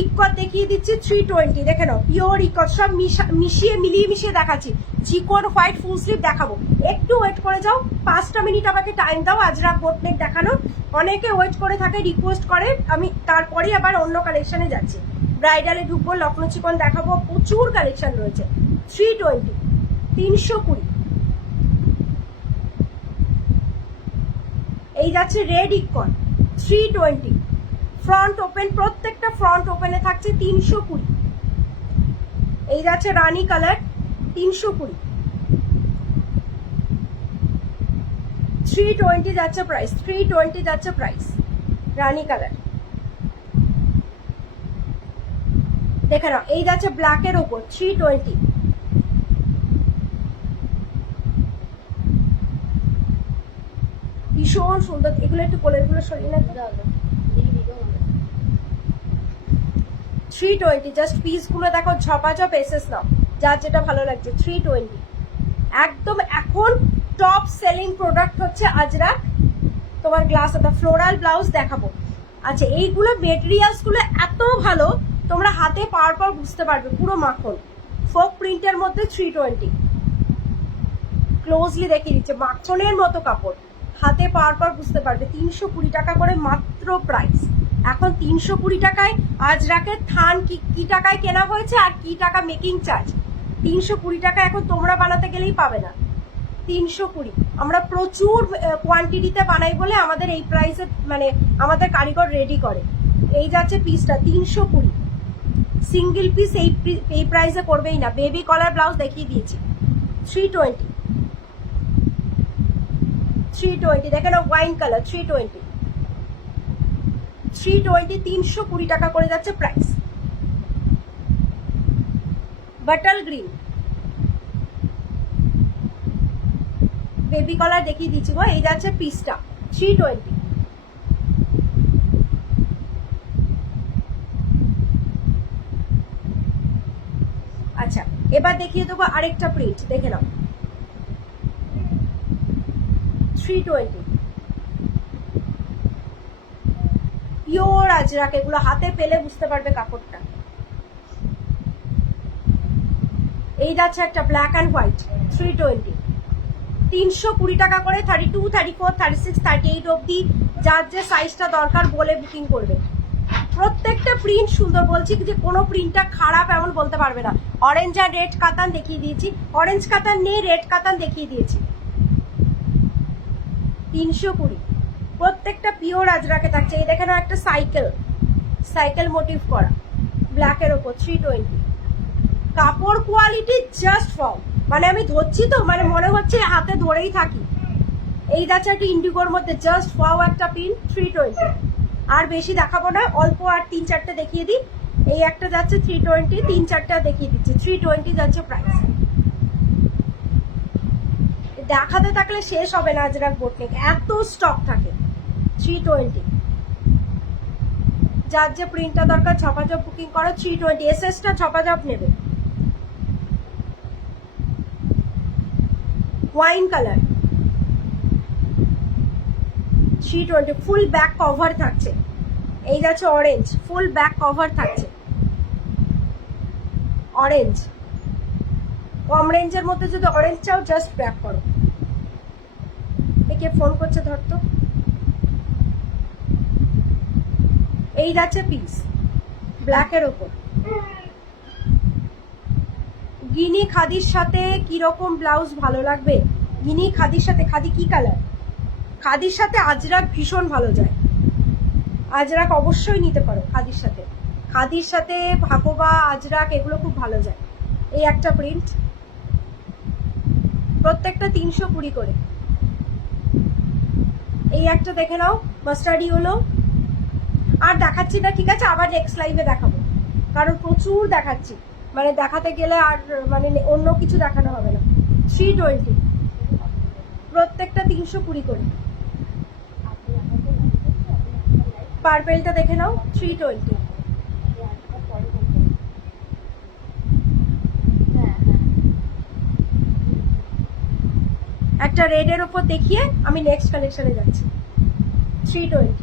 ইকট দেখিয়ে দিচ্ছি 320, দেখে নাও পিওর ইকট, সব মিশিয়ে মিলিয়ে দেখাচ্ছি। চিকন হোয়াইট ফুল স্লিভ দেখাবো, একটু ওয়েট করে যাও, 5টা মিনিট আমাকে টাইম দাও আজরাক বোটনেক দেখানো। অনেকে ওয়েট করে থাকে, রিকোয়েস্ট করে, আমি তারপরে আবার অন্য কালেকশনে যাচ্ছি। ব্রাইডালে ঢুকবো, লখনৌ চিকন দেখাবো, প্রচুর কালেকশন রয়েছে। 320, 320। এই যাচ্ছে রেড ইকন 320, ফ্রন্ট ওপেন, প্রত্যেকটা ফ্রন্ট ওপেনে থাকছে 320। এই যাচ্ছে রানী কালার 320, 320 যাচ্ছে প্রাইস, 320 যাচ্ছে প্রাইস। রানী কালার দেখে নাও। এই যাচ্ছে ব্ল্যাকের ওপর 320, ভীষণ সুন্দর। এগুলো একটু কোলেরগুলো সরিয়ে না, 320, জাস্ট পিস গুলো দেখো, ঝপাঝপ এসএস নাও, যার যেটা ভালো লাগছে। 320 একদম এখন টপ সেলিং প্রোডাক্ট হচ্ছে আজরাক। তোমার গ্লাস হাতা ফ্লোরাল ব্লাউজ দেখাবো। আচ্ছা, এইগুলো মেটেরিয়ালস গুলো এত ভালো, তোমরা হাতে পাওয়ার পর বুঝতে পারবে, পুরো মাখন ফোক প্রিন্টের মধ্যে 320। ক্লোজলি দেখিয়ে দিচ্ছে, মাখনের মতো কাপড়, হাতে পাওয়ার পর বুঝতে পারবে। 320 টাকা করে মাত্র প্রাইস। এখন 320 টাকায় আজরাকের থান কি টাকায় কেনা হয়েছে আর কি টাকা মেকিং চার্জ, 320 টাকা এখন তোমরা বানাতে গেলেই পাবে না। 320 আমরা প্রচুর কোয়ান্টিটিতে বানাই বলে আমাদের এই প্রাইসে মানে আমাদের কারিগর রেডি করে। এই যাচ্ছে পিসটা 320, সিঙ্গেল পিস এই প্রাইসে করবেই না। বেবি কলার ব্লাউজ দেখিয়ে দিয়েছি 320, 320 দেখেন ওয়াইন কালার 320, 320 টাকা করে যাচ্ছে প্রাইস। বাটল গ্রিন বেবি কলার দেখিয়ে দিচ্ছি গো। এই যাচ্ছে পিসটা 320। আচ্ছা এবার দেখিয়ে দেবো আরেকটা প্রিন্ট, দেখে নাও 320 পিওর আজরাক। এগুলো হাতে পেলে বুঝতে পারবে কাপড়টা। এই যাচ্ছে একটা ব্ল্যাক অ্যান্ড হোয়াইট 320, 320 টাকা করে 32, 34, 36, 38 অব্দি যার যে সাইজটা দরকার বলে বুকিং করবে। প্রত্যেকটা প্রিন্ট সুন্দর, বলছি যে কোনো প্রিন্টটা খারাপ এমন বলতে পারবে না। অরেঞ্জ আর রেড কাতান দেখিয়ে দিয়েছি, অরেঞ্জ কাতান নেই রেড কাতান দেখিয়ে দিয়েছি। 320 প্রত্যেকটা পিওর আজরাকে থাকছে। এই দেখেন একটা সাইকেল মোটিভ করা ব্ল্যাকের ওপর 320। কাপড় কোয়ালিটি জাস্ট ফর্ম, মানে আমি ধরছি তো মানে মনে হচ্ছে হাতে ধরেই থাকি। এই যাচ্ছে একটা ইন্ডিগোর মধ্যে জাস্ট ওয়াও একটা পিন 320। আর বেশি দেখাবো না, অল্প আর 3-4টে দেখিয়ে দিই। এই একটা যাচ্ছে 320, 3-4টা দেখিয়ে দিচ্ছি 320 যাচ্ছে প্রাইস। দেখাতে থাকলে শেষ হবে না আজরাক বোটনিক, এত স্টক থাকে। 320 যার যে প্রিন্টটা দরকার ঝপাঝপ বুকিং করো 320। এসএসটা ঝপাঝপ নেবে। Wine colour 320 full back cover থাকছে। এই যাচ্ছে অরেঞ্জ, ফুল ব্যাক কভার থাকছে অরেঞ্জ। কম রেঞ্জের মধ্যে যদি অরেঞ্জ চাও জাস্ট ব্যাক করো। একে ফোন করছে ধরতো। এই যাচ্ছে পিস ব্ল্যাকের ওপর। গিনি খাদির সাথে কিরকম ব্লাউজ ভালো লাগবে? গিনি খাদির সাথে, খাদি কি কালার? খাদির সাথে আজরাক ভীষণ ভালো যায়। আজরাক অবশ্যই নিতে পারো খাদির সাথে। খাদির সাথে ভাকোবা আজরাক এগুলো খুব ভালো যায়। এই একটা প্রিন্ট, প্রত্যেকটা 320 করে। এই একটা দেখে নাও মাস্টার্ডি হলো। আর দেখাচ্ছি না, ঠিক আছে, আবার নেক্সট লাইভে দেখাবো, কারণ প্রচুর দেখাচ্ছি, মানে দেখাতে গেলে আর মানে অন্য কিছু দেখানো হবে না। 320 প্রত্যেকটা 320 করে। পার্পেলটা দেখে নাও 320। একটা রেডের ওপর দেখিয়ে আমি নেক্সট কালেকশনে যাচ্ছি। 320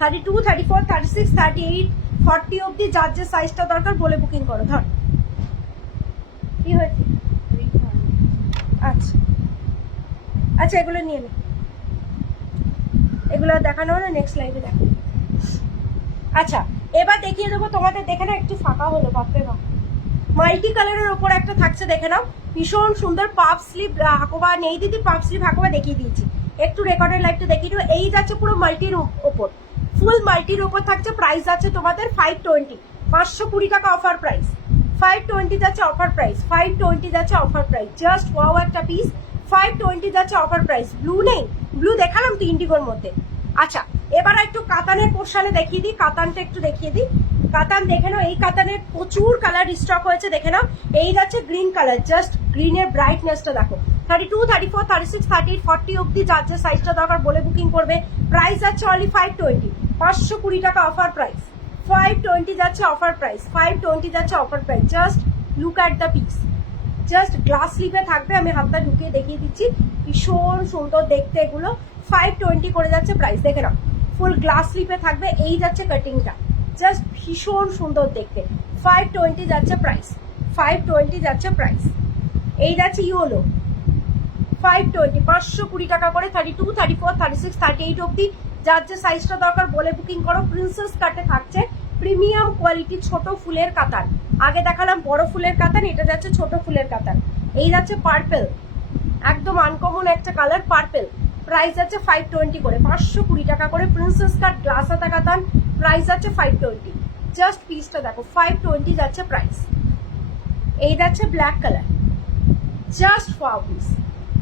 32, 34, 36, 38, 40 অব্দি যার যে সাইজটা দরকার বলে বুকিং করো। ধর কি হয়েছে? আচ্ছা আচ্ছা এগুলো নিয়ে নে, এগুলো দেখানো হলো নেক্সট লাইভে দেখো। আচ্ছা এবার দেখিয়ে দেবো তোমাদের, দেখে না একটু ফাঁকা হলো বাপরে বাপ। মাল্টি কালারের ওপর একটা থাকছে, দেখে নাও ভীষণ সুন্দর। পাফ স্লিভ হাকোবা নেই দিদি, পাফ স্লিভ হাকোবা দেখিয়ে দিয়েছি। একটু রেকর্ডের লাইভটা দেখিয়ে দেবো। এই যাচ্ছে পুরো মাল্টির ওপর, ফুল মাল্টির ওপর থাকছে। প্রাইস আছে তোমাদের 520, 520 টাকা অফার প্রাইস। 520 যাচ্ছে অফার প্রাইস, 520 যাচ্ছে অফার প্রাইস। জাস্ট ওয়াও একটা পিস 520 যাচ্ছে অফার প্রাইস। ব্লু নেই, ব্লু দেখালাম তো ইন্ডিগোর মধ্যে। আচ্ছা এবার একটু কাতানের পোর্শনে দেখিয়ে দিই, কাতানটা একটু দেখিয়ে দিই। কাতান দেখে নাও, এই কাতানের প্রচুর কালার স্টক হয়েছে, দেখে নাও। এই যাচ্ছে গ্রিন কালার, জাস্ট গ্রিনের ব্রাইটনেসটা দেখো। 32, 34, 36, 38, 40 অব্দি যার যে সাইজটা দরকার বলে বুকিং করবে। প্রাইস যাচ্ছে অনলি 520, 520 টাকা অফার প্রাইস। 520 যাচ্ছে অফার প্রাইস, 520 যাচ্ছে offer price. Just look at the piece, just glass স্লিভে থাকবে। আমি হাতটা ঢুকিয়ে দেখিয়ে দিচ্ছি, ভীষণ সুন্দর দেখতে এগুলো। 520 করে যাচ্ছে প্রাইস, দেখে নাও ফুল গ্লাস স্লিভে থাকবে। এই যাচ্ছে কাটিংটা, জাস্ট ভীষণ সুন্দর দেখতে। 520 যাচ্ছে প্রাইস, 520 যাচ্ছে প্রাইস। এই যাচ্ছে ইয়োলো 520, 520 টাকা করে। 32, 34, 36, 38 অব্দি যার যে সাইজটা দরকার বলে বুকিং করো। প্রিন্সেস কাটে থাকছে, প্রিমিয়াম কোয়ালিটি ছোট ফুলের কাতান। আগে দেখালাম বড় ফুলের কাতান, এটা যাচ্ছে ছোট ফুলের কাতান। এই যাচ্ছে পার্পেল, একদম আনকমন একটা কালার পার্পেল, প্রাইস আছে 520 করে, 520 টাকা করে। প্রিন্সেস কাট গ্লাস হাতা কাতান, প্রাইস আছে 520। জাস্ট পিসটা দেখো 520 যাচ্ছে প্রাইস। এই যাচ্ছে black colour, just wow piece,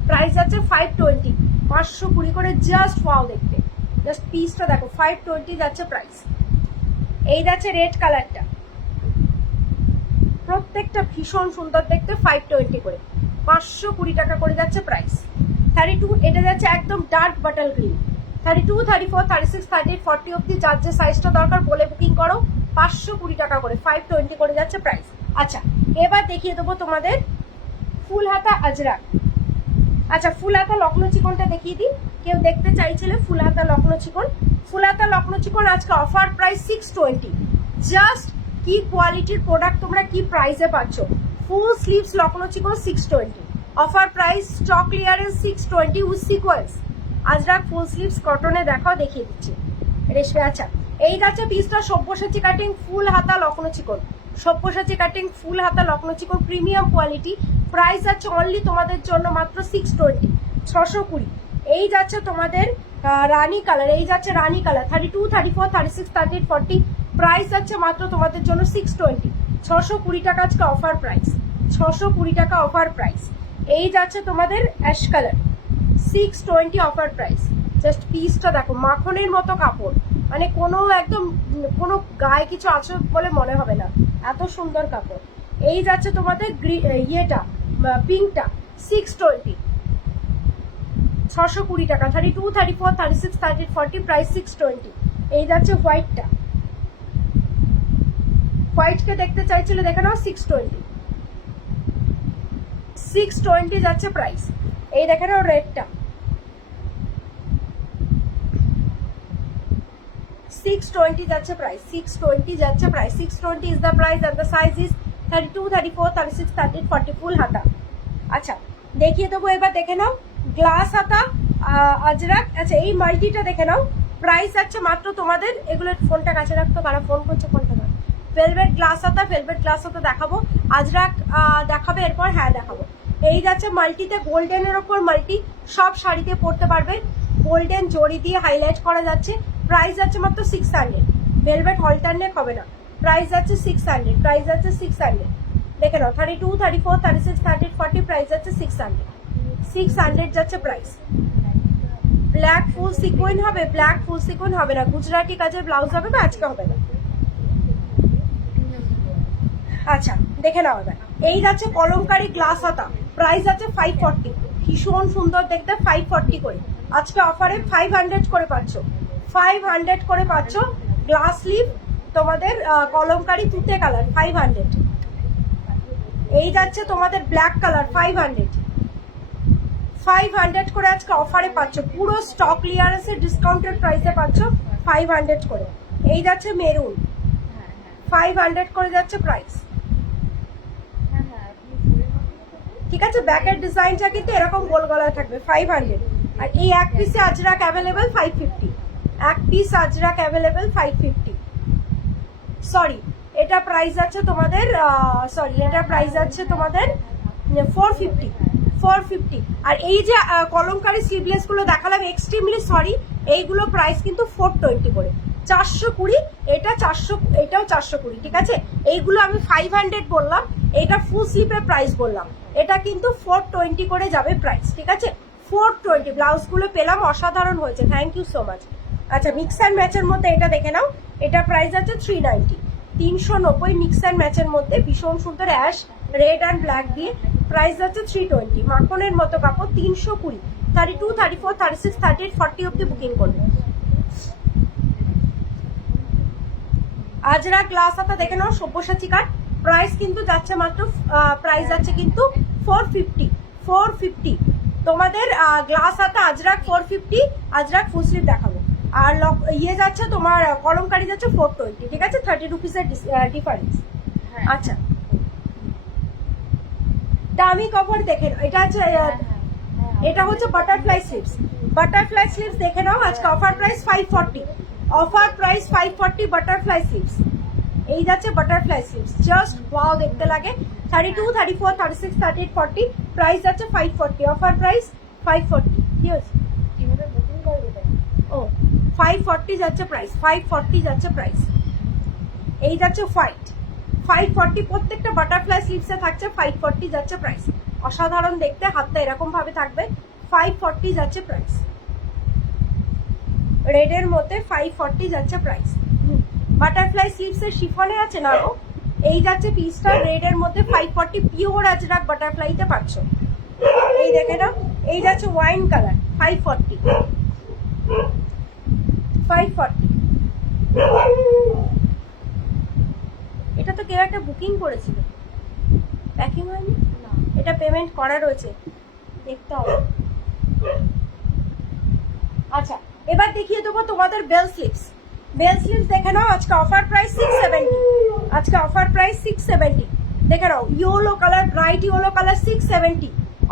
price আছে 520, 520 করে, জাস্ট ওয়াও দেখতে। জাস্ট পিসটা দেখো 520 যাচ্ছে প্রাইস। এই যাচ্ছে রেড কালারটা, প্রত্যেকটা ভীষণ সুন্দর দেখতে, 520 করে, 520 টাকা করে যাচ্ছে প্রাইস। 32 এটা যাচ্ছে একদম ডার্ক বাটার গ্রিন, 32, 34, 36, 38, 40 অব্দি যার যে সাইজটা দরকার বলে বুকিং করো। 520 টাকা করে, 520 করে যাচ্ছে প্রাইস। আচ্ছা এবার দেখিয়ে দেবো তোমাদের ফুল হাতা আজরাক। আচ্ছা ফুল হাতা লখনৌ চিকনটা দেখিয়ে দিই, কেউ দেখতে চাইছিলে ফুল হাতা লখনৌ চিকন। ফুল হাতা লখনৌ চিকন আজকে অফার প্রাইস 620। জাস্ট কি কোয়ালিটির প্রোডাক্ট তোমরা কি প্রাইসে পাচ্ছ। ফুল sleeves Lucknow chikan 620, offer price, stock clearance 620 with sequence. Ajrak full sleeves কটনে দেখাও, দেখিয়ে দিচ্ছি রেশমে। আচ্ছা এই যাচ্ছে পিসটা সব্যসাচী কাটিং ফুল হাতা লখনৌ চিকন, সব্যসাচী কাটিং ফুল হাতা লখনৌ চিকন, প্রিমিয়াম কোয়ালিটি। প্রাইস আছে অনলি তোমাদের জন্য মাত্র 620, 620। এই যাচ্ছে তোমাদের রানী কালার, এই যাচ্ছে রানী কালার, 32, 34, 36, 38, 40, প্রাইস আছে মাত্র তোমাদের জন্য 620, 620 টাকা আজকে অফার প্রাইস, 620 টাকা অফার প্রাইস। এই যাচ্ছে তোমাদের ash colour, 620 offer price. Just পিসটা দেখো, মাখনের মতো কাপড়, মানে কোনো একদম কোনো গায়ে কিছু আছে বলে মনে হবে না, এত সুন্দর কাপড়। এই যাচ্ছে তোমাদের ইয়েটা পিঙ্কটা, 620, 620 টাকা, 32, 34, 36, 38, 40, প্রাইস 620। এই যাচ্ছে হোয়াইটটা, হোয়াইটকে দেখতে চাইছিলে দেখে নাও, 620, 620 যাচ্ছে প্রাইস। এই দেখে নাও রেডটা, 620 যাচ্ছে প্রাইস, 620 যাচ্ছে price, 620 is the price and the size is 32, 34, 36, 38, 40 full হাতা। আচ্ছা দেখিয়ে দেবো এবার, দেখে নাও গ্লাস হাতা আজরাক। আচ্ছা এই মাল্টিটা দেখে নাও, প্রাইস আছে মাত্র তোমাদের, এগুলোর ফোনটা কাছে রাখতো, কারা ফোন করছে ফোনটা না। ভেলভেট গ্লাস হাতা, ভেলভেট গ্লাস হাতা দেখাবো, আজরাক দেখাবে এরপর, হ্যাঁ দেখাবো। এই যাচ্ছে মাল্টিতে, গোল্ডেনের ওপর মাল্টি, সব শাড়িতে পরতে পারবে, গোল্ডেন জড়ি দিয়ে হাইলাইট করা যাচ্ছে। প্রাইস যাচ্ছে মাত্র 600, ভেলভেট অল্টারনেট হবে না, প্রাইস যাচ্ছে 600, প্রাইস যাচ্ছে 600। দেখে নাও 32, 34, 36, 38, 40, প্রাইস যাচ্ছে 600, 600 যাচ্ছে প্রাইস। ব্ল্যাক ফুল সিকোয়েন্স হবে, ব্ল্যাক ফুল সিকোয়েন্স হবে না, গুজরাটি কাজের ব্লাউজ হবে না, আজকে হবে না। আচ্ছা দেখে নাও এবার, এই যাচ্ছে কলমকারি গ্লাস হাতা, প্রাইস আছে 540, ভীষণ সুন্দর দেখতে, 540 করে আজকে অফারে 500 করে পাচ্ছ, 500 করে পাচ্ছ। গ্লাস স্লিভ তোমাদের কলমকারি তুতে কালার 500। এই যাচ্ছে তোমাদের ব্ল্যাক কালার 500, 500 করে আজকে অফারে পাচ্ছ, পুরো স্টক ক্লিয়ারেন্সের ডিসকাউন্টেড প্রাইসে পাচ্ছ 500 করে। এই যাচ্ছে মেরুন, 500 করে যাচ্ছে প্রাইস। ঠিক আছে, ব্যাকের ডিজাইনটা কিন্তু এরকম গোল গলায় থাকবে, 500। আর এই এক পিসে আজরাক অ্যাভেলেবেল 550, এক পিস আজরাক অ্যাভেলেবেল 550। সরি এটা প্রাইস আছে তোমাদের, সরি এটা প্রাইস আছে তোমাদের 450, 450। আর এই যে কলমকারি স্লিভলেস গুলো দেখালাম, এক্সট্রিমলি সরি, এইগুলো প্রাইস কিন্তু 420 করে, 420, এটা 400, এটাও 420, ঠিক আছে। এইগুলো আমি 500 বললাম, এটা ফুল স্লিপের প্রাইস বললাম, এটা কিন্তু 420 করে যাবে প্রাইস, ঠিক আছে, 420। ব্লাউজগুলো পেলাম, অসাধারণ হয়েছে, থ্যাংক ইউ সো মাচ। আচ্ছা মিক্স অ্যান্ড ম্যাচের মধ্যে এটা দেখে নাও, এটা প্রাইস আছে 390, 390 মিক্স অ্যান্ড ম্যাচের মধ্যে, ভীষণ সুন্দর অ্যাশ রেড অ্যান্ড ব্ল্যাক দিয়ে, প্রাইস আছে 320, মাখনের মতো কাপড়, 320, 32, 34, 36, 38, 40 অব্দি বুকিং করবে। আজরা গ্লাস হাতা দেখে নাও, সব্যসাচী কাট, প্রাইস কিন্তু যাচ্ছে মাত্র, প্রাইস যাচ্ছে কিন্তু 450, 450 তোমাদের গ্লাস হাতা আজরাক 450, আজরাক ফুল স্লিভ দেখাবো। আর ইয়ে যাচ্ছে তোমার কলমকারি যাচ্ছে 420, ঠিক আছে, 30 রুপিসের ডিফারেন্স। আচ্ছা দামি কভার দেখে নাও, এটা হচ্ছে, এটা হচ্ছে বাটারফ্লাই স্লিভস, বাটারফ্লাই স্লিভস দেখে নাও, আজকে offer price 540, offer price 540 butterfly sleeves, এই যাচ্ছে বাটারফ্লাই স্লিভস, জাস্ট ওয়াও দেখতে লাগে। 32, 34, 36, 38, 40, প্রাইস যাচ্ছে 540, অফার প্রাইস 540। কি হচ্ছে ও 540 যাচ্ছে প্রাইস, 540 যাচ্ছে প্রাইস। এই যাচ্ছে হোয়াইট 540, প্রত্যেকটা বাটারফ্লাই স্লিভসে থাকছে 540 যাচ্ছে প্রাইস। অসাধারণ দেখতে, হাতটা এরকম ভাবে থাকবে, 540 যাচ্ছে প্রাইস। রেডের মধ্যে 540 যাচ্ছে প্রাইস। বাটারফ্লাই স্লিভসের শিফনে আছে না গো। এই যাচ্ছে পিসটা রেডের মধ্যে 540, পিওর আজরাক বাটারফ্লাইতে পাচ্ছ। এই দেখে না, এই যাচ্ছে ওয়াইন কালার 540, 540। এটা তো কেউ একটা বুকিং করেছিল, প্যাকিং হয়নি না, এটা পেমেন্ট করা রয়েছে, দেখতে হবে। আচ্ছা এবার দেখিয়ে দেবো তোমাদের বেল স্লিভস। বেল স্লিভস দেখে নাও, আজকে অফার প্রাইস 670, আজকে অফার প্রাইস 670। দেখে নাও yellow colour, bright yellow colour 670,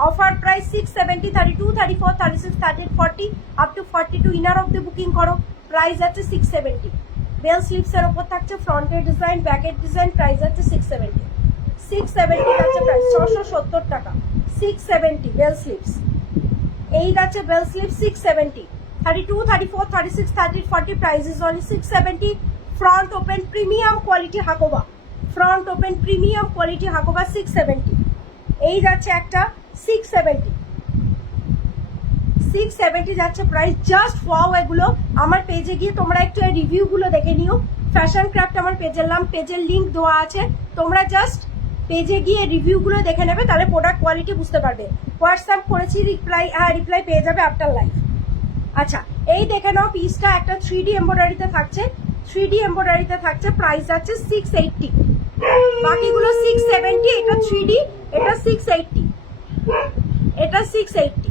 offer price 670। 32, 34, 36, 38, 40 up to 42 inner অব্দি বুকিং করো, প্রাইস আছে 670। বেল স্লিভস এর উপর থাকছে ফ্রন্টের ডিজাইন, ব্যাকের ডিজাইন, প্রাইস আছে 670, 670 যাচ্ছে প্রাইস, 670 টাকা, 670 বেল স্লিভস। এই যাচ্ছে bell sleeves 670। 32, 34, 36, 38, 40 price is only 670. Front open premium quality Hakoba, front open premium quality Hakoba 670। এই যাচ্ছে একটা 670, 670 যাচ্ছে প্রাইস। জাস্ট ওয়াও, এগুলো আমার পেজে গিয়ে তোমরা একটু এই রিভিউ গুলো দেখে নিও। ফ্যাশন ক্রাফট আমার পেজের নাম, পেজের লিংক দেওয়া আছে, তোমরা জাস্ট পেজে গিয়ে রিভিউ গুলো দেখে নেবে, তাহলে প্রোডাক্ট কোয়ালিটি বুঝতে পারবে। হোয়াটসঅ্যাপ করেছি, রিপ্লাই, হ্যাঁ রিপ্লাই পেয়ে যাবে আফটার লাইভ। আচ্ছা এই দেখে নাও, পিসটা একটা 3D এমব্রয়ডারিতে থাকছে, 3D এমব্রয়ডারিতে থাকছে, প্রাইস আছে 680। বাকিগুলো 670, এটা 3D, এটা 680, এটা 680।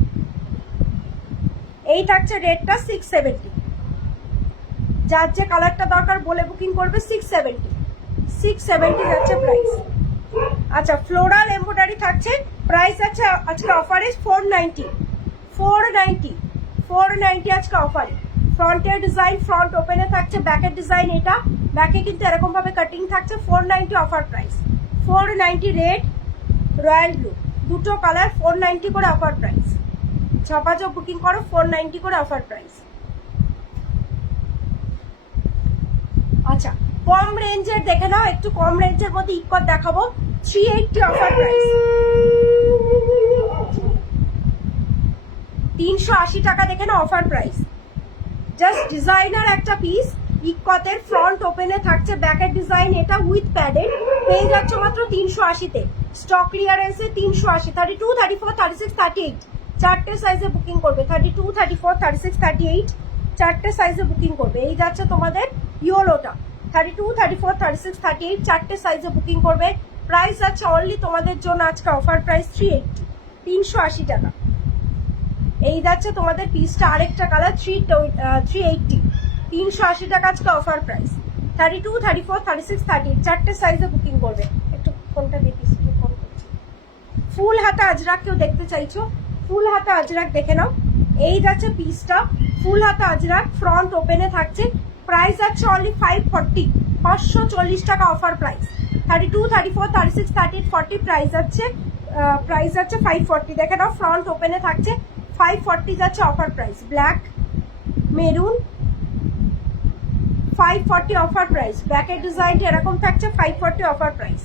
এই থাকছে রেটটা 670। যার যে কালারটা দরকার বলে বুকিং করবে, 670, 670 যাচ্ছে প্রাইস। আচ্ছা ফ্লোরাল এমব্রয়ডারি থাকছে, প্রাইস আছে আজকে অফারে 490, 490, 490 আজকে অফারে। ফ্রন্টের ডিজাইন, ফ্রন্ট ওপেনে থাকছে, ব্যাকের ডিজাইন, এটা ব্যাকে কিন্তু এরকম ভাবে কাটিং থাকছে, 490 offer price, 490। Red royal blue দুটো কালার 490 করে অফার প্রাইস। ঝপাঝপ বুকিং করো, 490 করে অফার প্রাইস। আচ্ছা কম রেঞ্জের দেখে নাও, একটু কম রেঞ্জের মধ্যে ইকট দেখাবো, 380 অফার প্রাইস, 380 টাকা দেখে না অফার প্রাইস। জাস্ট ডিজাইনার একটা পিস, ইকতের ফ্রন্ট ওপেনে থাকছে, ব্যাকের ডিজাইন, এটা উইথ প্যাডেড, পেয়ে যাচ্ছে মাত্র 380-তে। স্টক ক্লিয়ারেন্সে 380। 32, 34, 36, 38 চারটে সাইজে বুকিং করবে, 32, 34, 36, 38 চারটে সাইজে বুকিং করবে। এই যাচ্ছে তোমাদের ইয়োলোটা, 32, 34, 36, 38 চারটে সাইজে বুকিং করবে। প্রাইস আছে অনলি তোমাদের জন্য আজকে অফার প্রাইস 380, 380 টাকা। এই যাচ্ছে তোমাদের পিসটা, আরেকটা কালার 380, 380 টাকা আজকে অফার প্রাইস। 32, 34, 36, 38 চারটে সাইজে বুকিং করবে। একটু কোনটা দেখিস, ফোন করছি। ফুল হাতা আজরাক কেউ দেখতে চাইছো, ফুল হাতা আজরাক দেখে নাও। এই যাচ্ছে পিসটা, ফুল হাতা আজরাক, ফ্রন্ট ওপেনে থাকছে, প্রাইস আছে অনলি 540, 540 টাকা অফার প্রাইস। 32, 34, 36, 38, 40 প্রাইস আছে 540। দেখে নাও ফ্রন্ট ওপেনে থাকছে, 540 যাচ্ছে offer price. Black maroon 540 offer price. ব্যাকের ডিজাইনটা এরকম থাকছে, 540 অফার প্রাইস।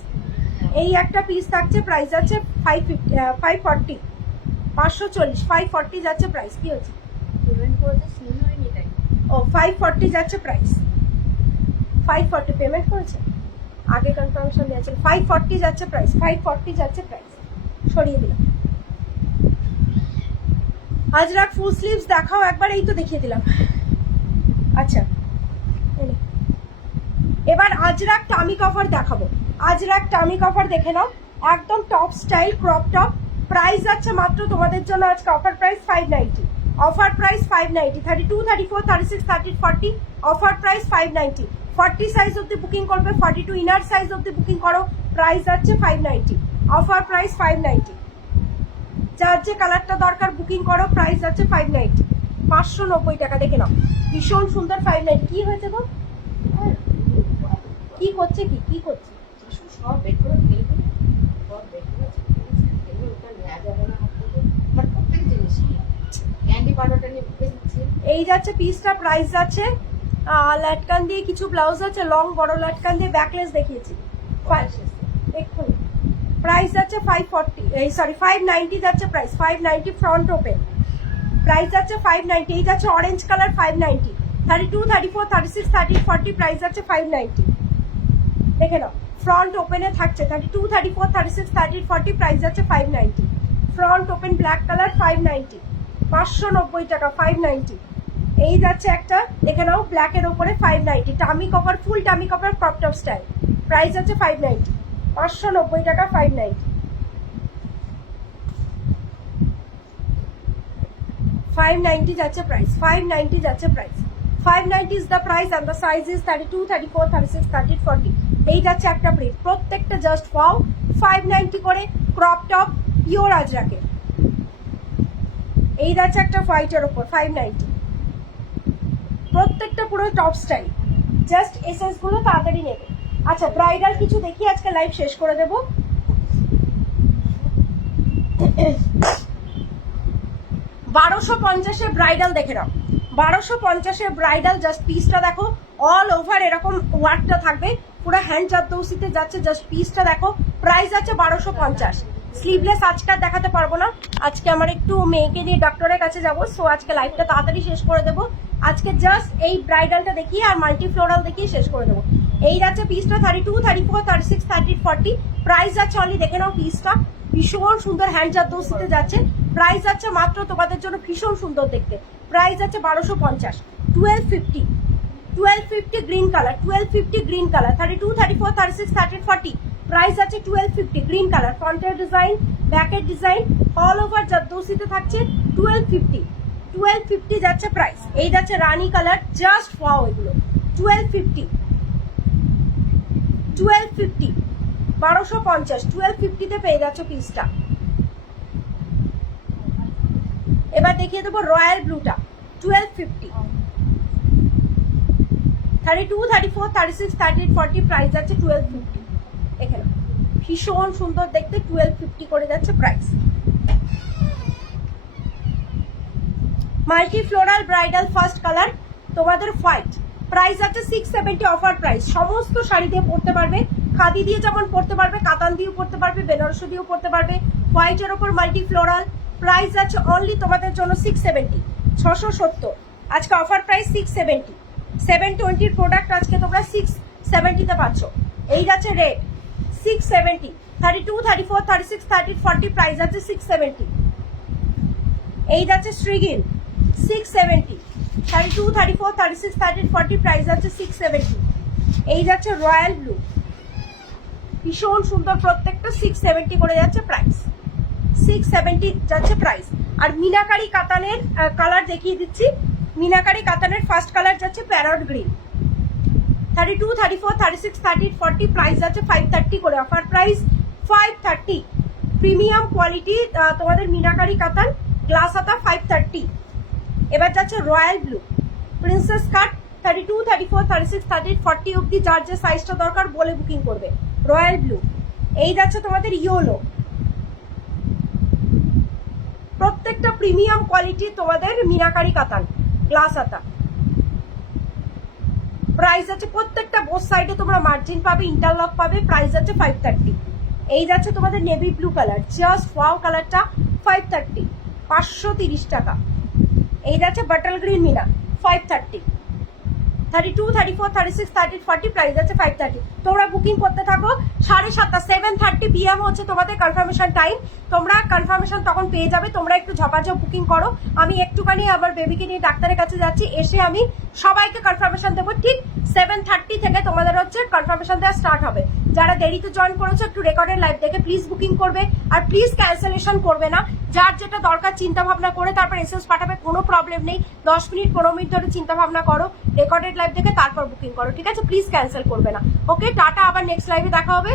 এই একটা পিস থাকছে, প্রাইস আছে 540, 540, 540 যাচ্ছে প্রাইস। কি হচ্ছে, পেমেন্ট করেছে, সিন হয়নি তাই। ও 540 যাচ্ছে প্রাইস, 540 পেমেন্ট করেছে, আগে কনফার্মেশন দিয়েছিল। 540 যাচ্ছে প্রাইস, 540 যাচ্ছে প্রাইস। সরিয়ে দিলাম। আজরাক ফুল স্লিভস দেখাও একবার, এই তো দেখিয়ে দিলাম। আচ্ছা এবার আজরাক টামি কভার দেখাবো। আজরাক টামি কভার দেখে নাও, একদম top style crop top, price আছে মাত্র তোমাদের জন্য আজকে offer price 590, offer price 590। 32, 34, 36, 38, 40 offer price 590। 40 size অব্দি বুকিং করবে, 42 ইনার সাইজ অব্দি বুকিং করো, প্রাইস আছে 590, অফার প্রাইস 590। যার যে কালারটা দরকার বুকিং করো, প্রাইস আছে 590, 590 টাকা। দেখে নাও ভীষণ সুন্দর 590। কি হয়েছে গো, কি করছে কি করছে? সব বের করে ফেলবে, সব বের করে ফেলবে, ওটা নেওয়া যাবে না হাত থেকে। বাট প্রত্যেক জিনিসই ক্যান্ডি পাউডারটা নিয়ে দিচ্ছে। এই যাচ্ছে পিসটা, প্রাইস যাচ্ছে লাটকান দিয়ে কিছু ব্লাউজ আছে, লং বড় লাটকান দিয়ে ব্যাকলেস দেখিয়েছি। এক্ষুনি প্রাইস যাচ্ছে 540, এই সরি 590 যাচ্ছে প্রাইস, 590 ফ্রন্ট ওপেন, প্রাইস যাচ্ছে 590। এই যাচ্ছে অরেঞ্জ কালার 590, 32, 34, 36, 30, 40 প্রাইস যাচ্ছে 590। দেখে নাও ফ্রন্ট ওপেনে থাকছে 32, 34, 36, 30, 40 প্রাইস যাচ্ছে 590। ফ্রন্ট ওপেন ব্ল্যাক কালার 590, 590 টাকা 590। এই যাচ্ছে একটা দেখে নাও ব্ল্যাকের ওপরে 590, tummy cover, full tummy cover crop top style, price যাচ্ছে 590, 590 টাকা 590। 590 যাচ্ছে প্রাইস, 590 যাচ্ছে price, 590 is the price and the size is 32, 34, 36, 30, 40। এই যাচ্ছে একটা প্রিন্ট, প্রত্যেকটা জাস্ট ওয়াও, 590 করে ক্রপ টপ পিওর আজরাকে। এই যাচ্ছে একটা হোয়াইটের ওপর 590, প্রত্যেকটা পুরো টপ স্টাইল, জাস্ট এসএস গুলো তাড়াতাড়ি নেবে। আচ্ছা ব্রাইডাল কিছু দেখি, আজকে লাইভ শেষ করে দেব। 1250 ব্রাইডাল দেখে নাও, 1250 ব্রাইডাল, জাস্ট পিসটা দেখো, অল ওভার এরকম ওয়ার্কটা থাকবে, পুরো হ্যান্ড জারদৌসিতে যাচ্ছে, জাস্ট পিসটা দেখো, প্রাইস আছে 1250। স্লিভলেস আজকে আর দেখাতে পারবো না, আজকে আমার একটু মেয়েকে নিয়ে ডক্টরের কাছে যাবো, সো আজকে লাইভটা তাড়াতাড়ি শেষ করে দেবো। আজকে জাস্ট এই ব্রাইডালটা দেখিয়ে আর মাল্টি ফ্লোরাল দেখিয়ে শেষ করে দেবো। এই যাচ্ছে পিসটা 32, 34, 36, 30, 40 প্রাইস যাচ্ছে অনলি, দেখে নাও পিসটা ভীষণ সুন্দর হ্যান্ড জারদৌসিতে যাচ্ছে, প্রাইস যাচ্ছে মাত্র তোমাদের জন্য ভীষণ সুন্দর দেখতে, প্রাইস যাচ্ছে 1250। 1250, 1250 green colour, 1250 green colour, 32, 34, 36, 30, 40 price আছে 1250 গ্রিন কালার, ফ্রন্টের ডিজাইন, ব্যাকের ডিজাইন, অল ওভার জারদৌসিতে থাকছে 1250, 1250 যাচ্ছে প্রাইস। এই যাচ্ছে রানী কালার, জাস্ট ওয়াও এগুলো 1250, 1250, 1250, 1250 তে পেয়ে যাচ্ছ পিসটা। এবার দেখিয়ে দেবো রয়্যাল ব্লুটা 1250, 32, 34, 36, 30, 40 প্রাইস যাচ্ছে 1250। এখানে ভীষণ সুন্দর দেখতে, 1250 করে যাচ্ছে price. Multi floral bridal first colour তোমাদের হোয়াইট, প্রাইস আছে 670 অফার প্রাইস। সমস্ত শাড়ি দিয়ে পরতে পারবে, খাদি দিয়ে যেমন পরতে পারবে, কাতান দিয়েও পরতে পারবে, বেনারসি দিয়েও পরতে পারবে। হোয়াইটের ওপর মাল্টি ফ্লোরাল, প্রাইস আছে অনলি তোমাদের জন্য 670, 670 আজকে অফার প্রাইস 670। 720 প্রোডাক্ট আজকে তোমরা 670 তে পাচ্ছ। এই যাচ্ছে রেড 670, 32, 34, 36, 30, 40 প্রাইস আছে 670। এই যাচ্ছে শ্রীগিল 670, 32, 34, 36, 30, 40 প্রাইস আছে 670। এই যাচ্ছে রয়্যাল ব্লু, ভীষণ সুন্দর প্রত্যেকটা 670 করে যাচ্ছে প্রাইস, 670 যাচ্ছে প্রাইস। আর মিনাকারি কাতানের কালার দেখিয়ে দিচ্ছি, মিনাকারি কাতানের ফার্স্ট কালার যাচ্ছে প্যারট গ্রিন, 32, 34, 36, 30, 40 প্রাইস আছে 530 করে, অফার প্রাইস 530। প্রিমিয়াম কোয়ালিটি তোমাদের মিনাকারি কাতান গ্লাস হাতা 530। এবার যাচ্ছে রয়্যাল ব্লু প্রিন্সেস কাট, 32, 34, 36, 30, 40 অব্দি যার যে সাইজটা দরকার বলে বুকিং করবে। Royal blue. এই যাচ্ছে তোমাদের ইয়েলো, প্রত্যেকটা প্রিমিয়াম কোয়ালিটি তোমাদের মিনাকারি কাতান গ্লাস হাতা, প্রাইস আছে প্রত্যেকটা বোথ সাইডে তোমরা মার্জিন পাবে, ইন্টারলক পাবে, প্রাইস আছে 530। এই যাচ্ছে তোমাদের navy blue colour, just wow কালারটা 530, 530 টাকা। এই যাচ্ছে বাটল গ্রিন মিনা 530, 32, 34, 36, 30, 40 প্রাইস আছে 530। তোমরা বুকিং করতে থাকো, 7:30 7:30 PM হচ্ছে তোমাদের কনফার্মেশন টাইম, তোমরা কনফার্মেশন তখন পেয়ে যাবে। তোমরা একটু ঝপাঝপ বুকিং করো, আমি একটুখানি আমার বেবিকে নিয়ে ডাক্তারের কাছে যাচ্ছি, এসে আমি সবাইকে কনফার্মেশন দেবো। ঠিক 7:30 থেকে তোমাদের হচ্ছে কনফার্মেশন দেওয়া স্টার্ট হবে। যারা দেরিতে জয়েন করেছো একটু রেকর্ডের লাইভ দেখে প্লিজ বুকিং করবে, আর প্লিজ ক্যান্সেলেশন করবে না। যার যেটা দরকার চিন্তা ভাবনা করে তারপর এসএস পাঠাবে, কোনো প্রবলেম নেই। 10 মিনিট 15 মিনিট ধরে চিন্তা ভাবনা করো, রেকর্ডেড লাইভ দেখে তারপর বুকিং করো, ঠিক আছে? প্লিজ ক্যান্সেল করবে না। ওকে, টাটা, আবার নেক্সট লাইভে দেখা হবে।